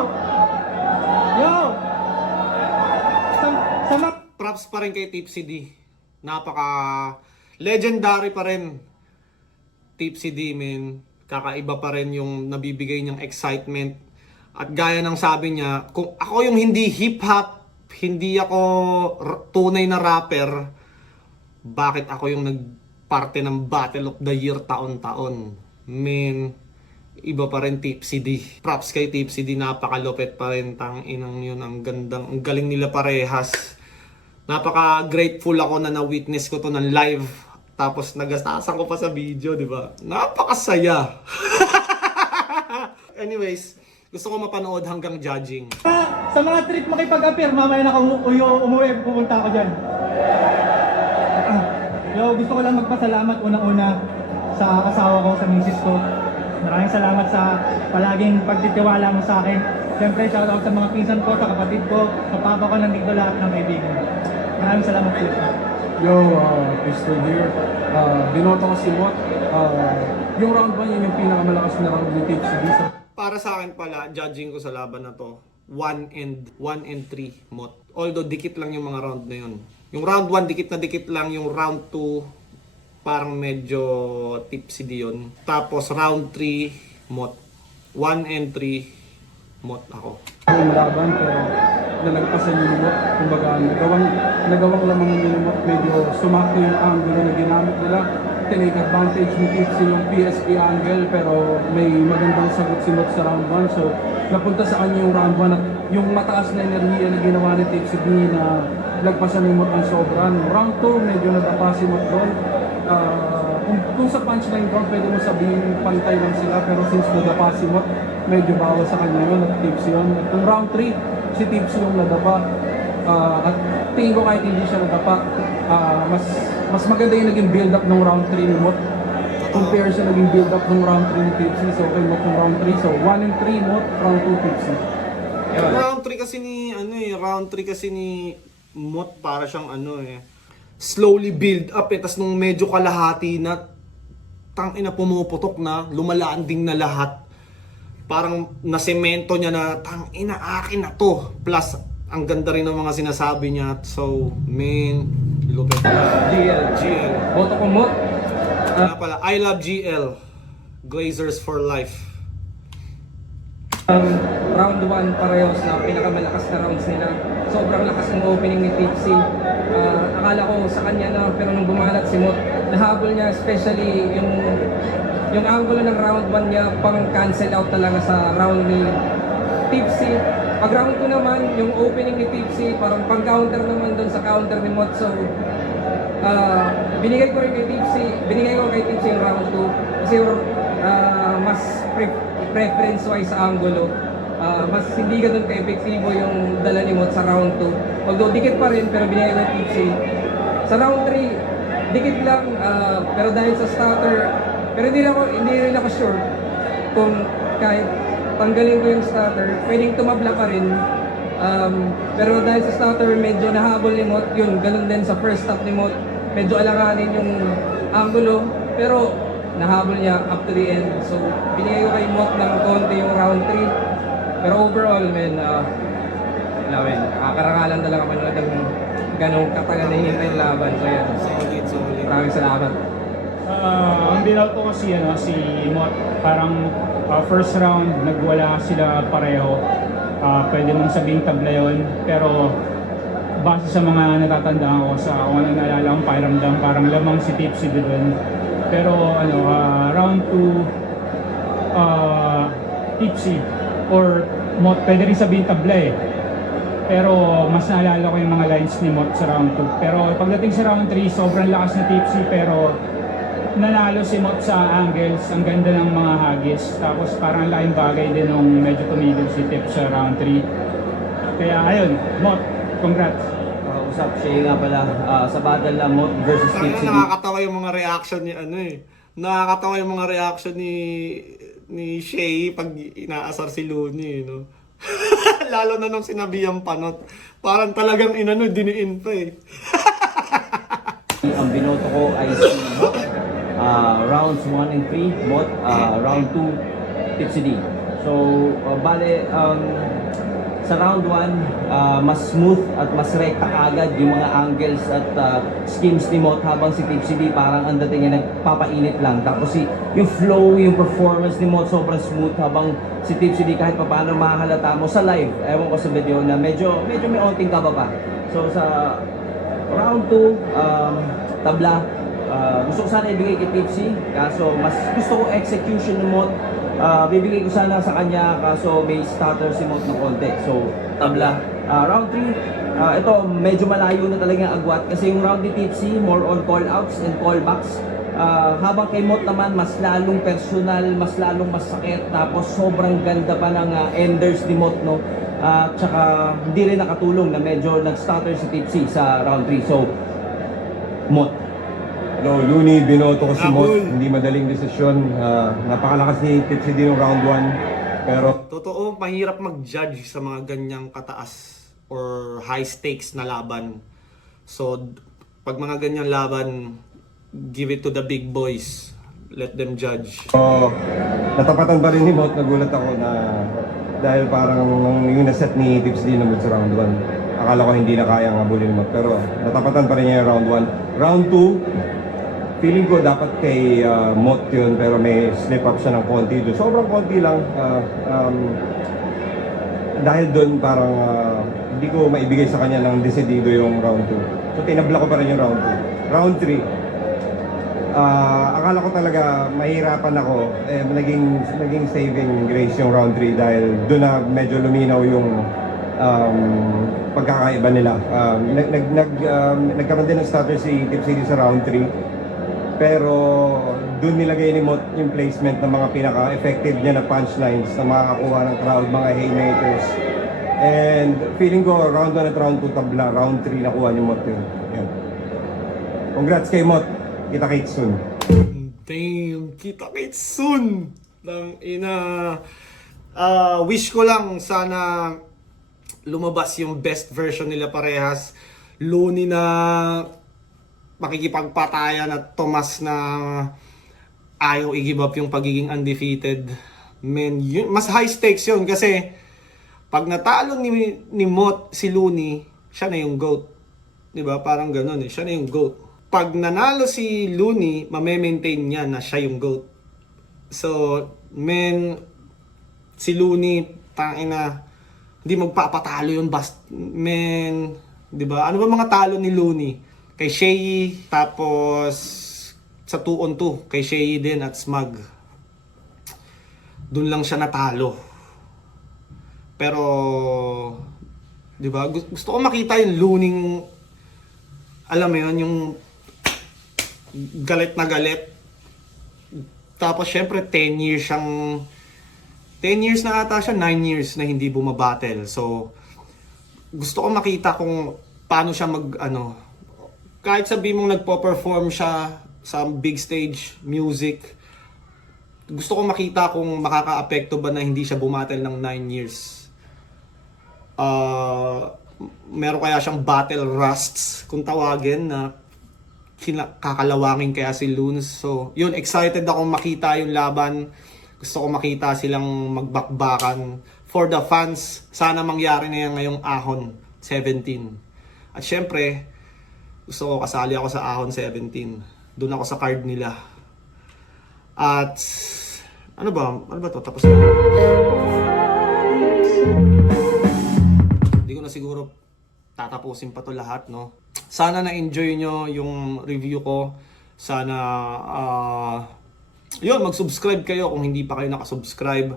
Yo! Sama! Props pa rin kay Tipsy D. Napaka legendary pa rin. Tipsy D, man. Kakaiba pa rin yung nabibigay niyang excitement. At gaya ng sabi niya, kung ako yung hindi hip-hop, hindi ako tunay na rapper, bakit ako yung nagparte ng Battle of the Year taon-taon? Man, iba pa rin Tipsy D. Props kay Tipsy D, napakalupit pa rin. Tang inang yun, ang gandang, ang galing nila parehas. Napaka-grateful ako na na-witness ko to ng live. Tapos nagastasan ko pa sa video, di ba? Napakasaya. Anyways, gusto ko mapanood hanggang judging. Sa mga trip makipag-appear, mamaya na umuwi, pupunta ako dyan. Yo, gusto ko lang magpasalamat unang-una sa asawa ko, sa misis ko. Maraming salamat sa palaging pagtitiwala mo sa akin. Siyempre, shoutout sa mga pinsan ko, sa kapatid ko, sa papa ko, nandito lahat ng kaibigan. Maraming salamat po. Yo, Pistol here. Binoto ko si Mot. Yung round 1 yun yung pinakamalakas na round ni Tipsy D. Para sa akin pala, judging ko sa laban na to, 1 and 3 Mot. Although dikit lang yung mga round na yun. Yung round 1 dikit na dikit lang, yung round 2 parang medyo Tipsy D yun. Tapos round 3 Mot. 1 and 3 Mot ako. Yung laban, pero nalagpasan yung Mot. Kumbaga, nagawang lamang yung Mot. Medyo sumakto yung angle na ginamit nila. Tinake advantage ni Tipsy yung PSP angle, pero may magandang sagot si Mot sa round 1. So, napunta sa kanya yung round 1 at yung mataas na enerhiya na ginawa ni Tipsy D na lagpasan ni Mot ang sobran. Round 2, medyo nadapa si Mot doon. Kung sa punchline round, pwede mo sabihin pantay lang sila, pero since nadapa si Mot, medyo bawas sa kanya yun at Tipsy yun. At kung round 3, si Tipsy yung nadapa. At tingin ko kahit hindi siya nadapa, mas maganda yung naging build-up ng round 3 ni Mot. Compare sa naging build-up ng round 3 ni Tipsy. So, kay Mot ng round 3. So, 1 and 3 Mot, round 2 Tipsy. Round 3 kasi ni round 3 kasi ni Mot para siyang slowly build up tas nung medyo kalahati na tangina pumuputok na, lumalanding na lahat. Parang nasemento niya na tangina akin na to. Plus ang ganda rin ng mga sinasabi niya. So, man, lupit. GL. Boto ko mo. Kaya pala, I love GL. Glazers for life. Round 1 parehos na pinakamalakas na rounds nila. Sobrang lakas ng opening ni Tipsy. Akala ko sa kanya na, pero nung bumalat si Mot, nahabol niya especially yung angulo ng round 1 niya pang cancel out talaga sa round ni Tipsy. Pag round 2 naman, yung opening ni Tipsy, parang pang counter naman doon sa counter ni Mot. So, binigay ko kay Tipsy yung round 2 kasi mas preference wise sa angulo. Mas hindi ganun ka-epektibo yung dala ni Mot sa round 2. Although dikit pa rin, pero binigay ko Tipsy. Sa round 3, dikit lang, pero dahil sa starter, pero hindi rin ako sure kung kahit tanggalin ko yung starter, pwedeng tumabla pa rin. Pero dahil sa starter, medyo nahabol ni Mot, yun, ganun din sa first stop ni Mot. Medyo alanganin yung angulo, pero nahabol niya up to the end. So, binigay ko kay Mot ng konti yung round 3. Pero overall, men, karangalan talaga manood ng ganong katagal na hinintay yung laban. So yan, Solid, solid. maraming salamat. Ang binout ko kasi si Mot, parang first round nagwala sila pareho. Pwede mong sabing tabla yun, pero base sa mga natatandaan ko sa kung ano naalala kong pakiramdam, parang lamang si Tipsy doon. Pero round 2, Tipsy or Mot, pwede rin sabihin tabla eh. Pero mas naalala ko yung mga lines ni Mot sa round 2. Pero pagdating sa round 3, sobrang lakas na Tipsy, pero nanalo si Mot sa angles, ang ganda ng mga hagis. Tapos parang laking bagay din nung medyo tumigil si Tip sa round 3. Kaya ayun, Mot, congrats. Usap siya nga pala sa battle na Mot versus Sana Tipsy. nakakatawa yung mga reaction ni nakakatawa yung mga reaction ni Shay pag inaasar si Looney, no? Lalo na nung sinabi yung panot. Parang talagang diniin pa eh. Ang binoto ko ay si Mot. Rounds 1 and 3, Mot. Round 2, Tipsy D. So, bale, sa round 1, mas smooth at mas rekta agad yung mga angles at schemes ni Mot, habang si Tipsy D parang ang dating niya nagpapainit lang. Tapos yung flow, yung performance ni Mot sobrang smooth, habang si Tipsy D kahit paano mahalata mo sa live, ewan ko sa video na medyo may onting kaba pa. So sa round 2, tabla, gusto ko sana ibigay kay Tipsy, kaso mas gusto ko execution ni Mot. Bibigay ko sana sa kanya, kaso may stutter si Mot ng konti. So, tabla. Round 3, ito medyo malayo na talaga ang agwat, kasi yung round ni Tipsy, more on call-outs and callbacks. Habang kay Mot naman, mas lalong personal, mas lalong masakit, tapos sobrang ganda pa ng enders ni Mot, no? Tsaka hindi rin nakatulong na medyo nag-stutter si Tipsy sa round 3. So, Mot. No, Looney, binoto ko si Mot. Abol. Hindi madaling desisyon. Napakalakas ni Tipsy din ng round 1. Pero Totoo, mahirap mag-judge sa mga ganyang kataas or high stakes na laban. So, pag mga ganyang laban, give it to the big boys. Let them judge. natapatan pa rin ni Mot. Nagulat ako na dahil parang yung naset ni Tipsy din sa round 1. Akala ko hindi na kayang habulin ni Mot. Pero natapatan pa rin niya yung round 1. Round 2, feeling ko dapat kay Mot yun, pero may slip up siya ng konti doon. Sobrang konti lang. Dahil doon parang hindi ko maibigay sa kanya ng desidido yung round 2. So tinabla ko pa rin yung round 2. Round 3, akala ko talaga mahirapan ako. Naging saving grace yung round 3 dahil doon na medyo luminaw yung pagkakaiba nila. Nagkaroon din ng stutter si Tipsy sa round 3. Pero doon nilagay ni Mot yung placement ng mga pinaka-effective niya na punchlines na makakakuha ng crowd, mga haymakers. And feeling ko, round 1 at round 2 tabla, round 3 nakuha ni Mot yun. Yan. Congrats kay Mot. Kita-kits soon. Damn, kita-kits soon! Wish ko lang sana lumabas yung best version nila parehas. Looney na makikipagpatayan at Tomas na ayaw i-give up yung pagiging undefeated. Man, mas high stakes yun kasi pag natalo ni Mot si Looney, siya na yung GOAT. Diba? Parang ganun eh. Siya na yung GOAT. Pag nanalo si Looney, mame-maintain niya na siya yung GOAT. So, man, si Looney, tangina, hindi magpapatalo yun. Man, diba? Ano ba mga talo ni Looney? Kay Shay, tapos sa 2-on-2, kay Shay din at Smug. Doon lang siya natalo. Pero, di ba, gusto ko makita yung Looney, alam mo yun, yung galit na galit. Tapos syempre 10 years na ata siya, 9 years na hindi bumabattle. So, gusto ko makita kung paano siya kahit sabi mong nagpo-perform siya sa big stage music, gusto ko makita kung makaka-apekto ba na hindi siya bumattle ng 9 years. Meron kaya siyang battle rusts, kung tawagin, na kakalawangin kaya si Loons. So, yun, excited ako makita yung laban. Gusto ko makita silang magbakbakan for the fans. Sana mangyari na yan ngayong Ahon 17. At syempre, gusto ko kasali ako sa Ahon 17. Doon ako sa card nila. At ano ba to? Tapos na. Hindi ko na siguro tatapusin pa to lahat, no? Sana na-enjoy nyo yung review ko. Sana yun, mag-subscribe kayo kung hindi pa kayo nakasubscribe.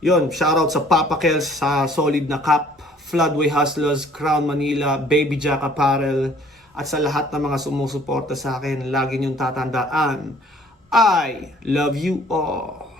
Yun, shoutout sa Papa Kels, sa Solid na Cup, Floodway Hustlers, Crown Manila, Baby Jack Apparel, at sa lahat ng mga sumusuporta sa akin. Lagi niyong tatandaan, I love you all.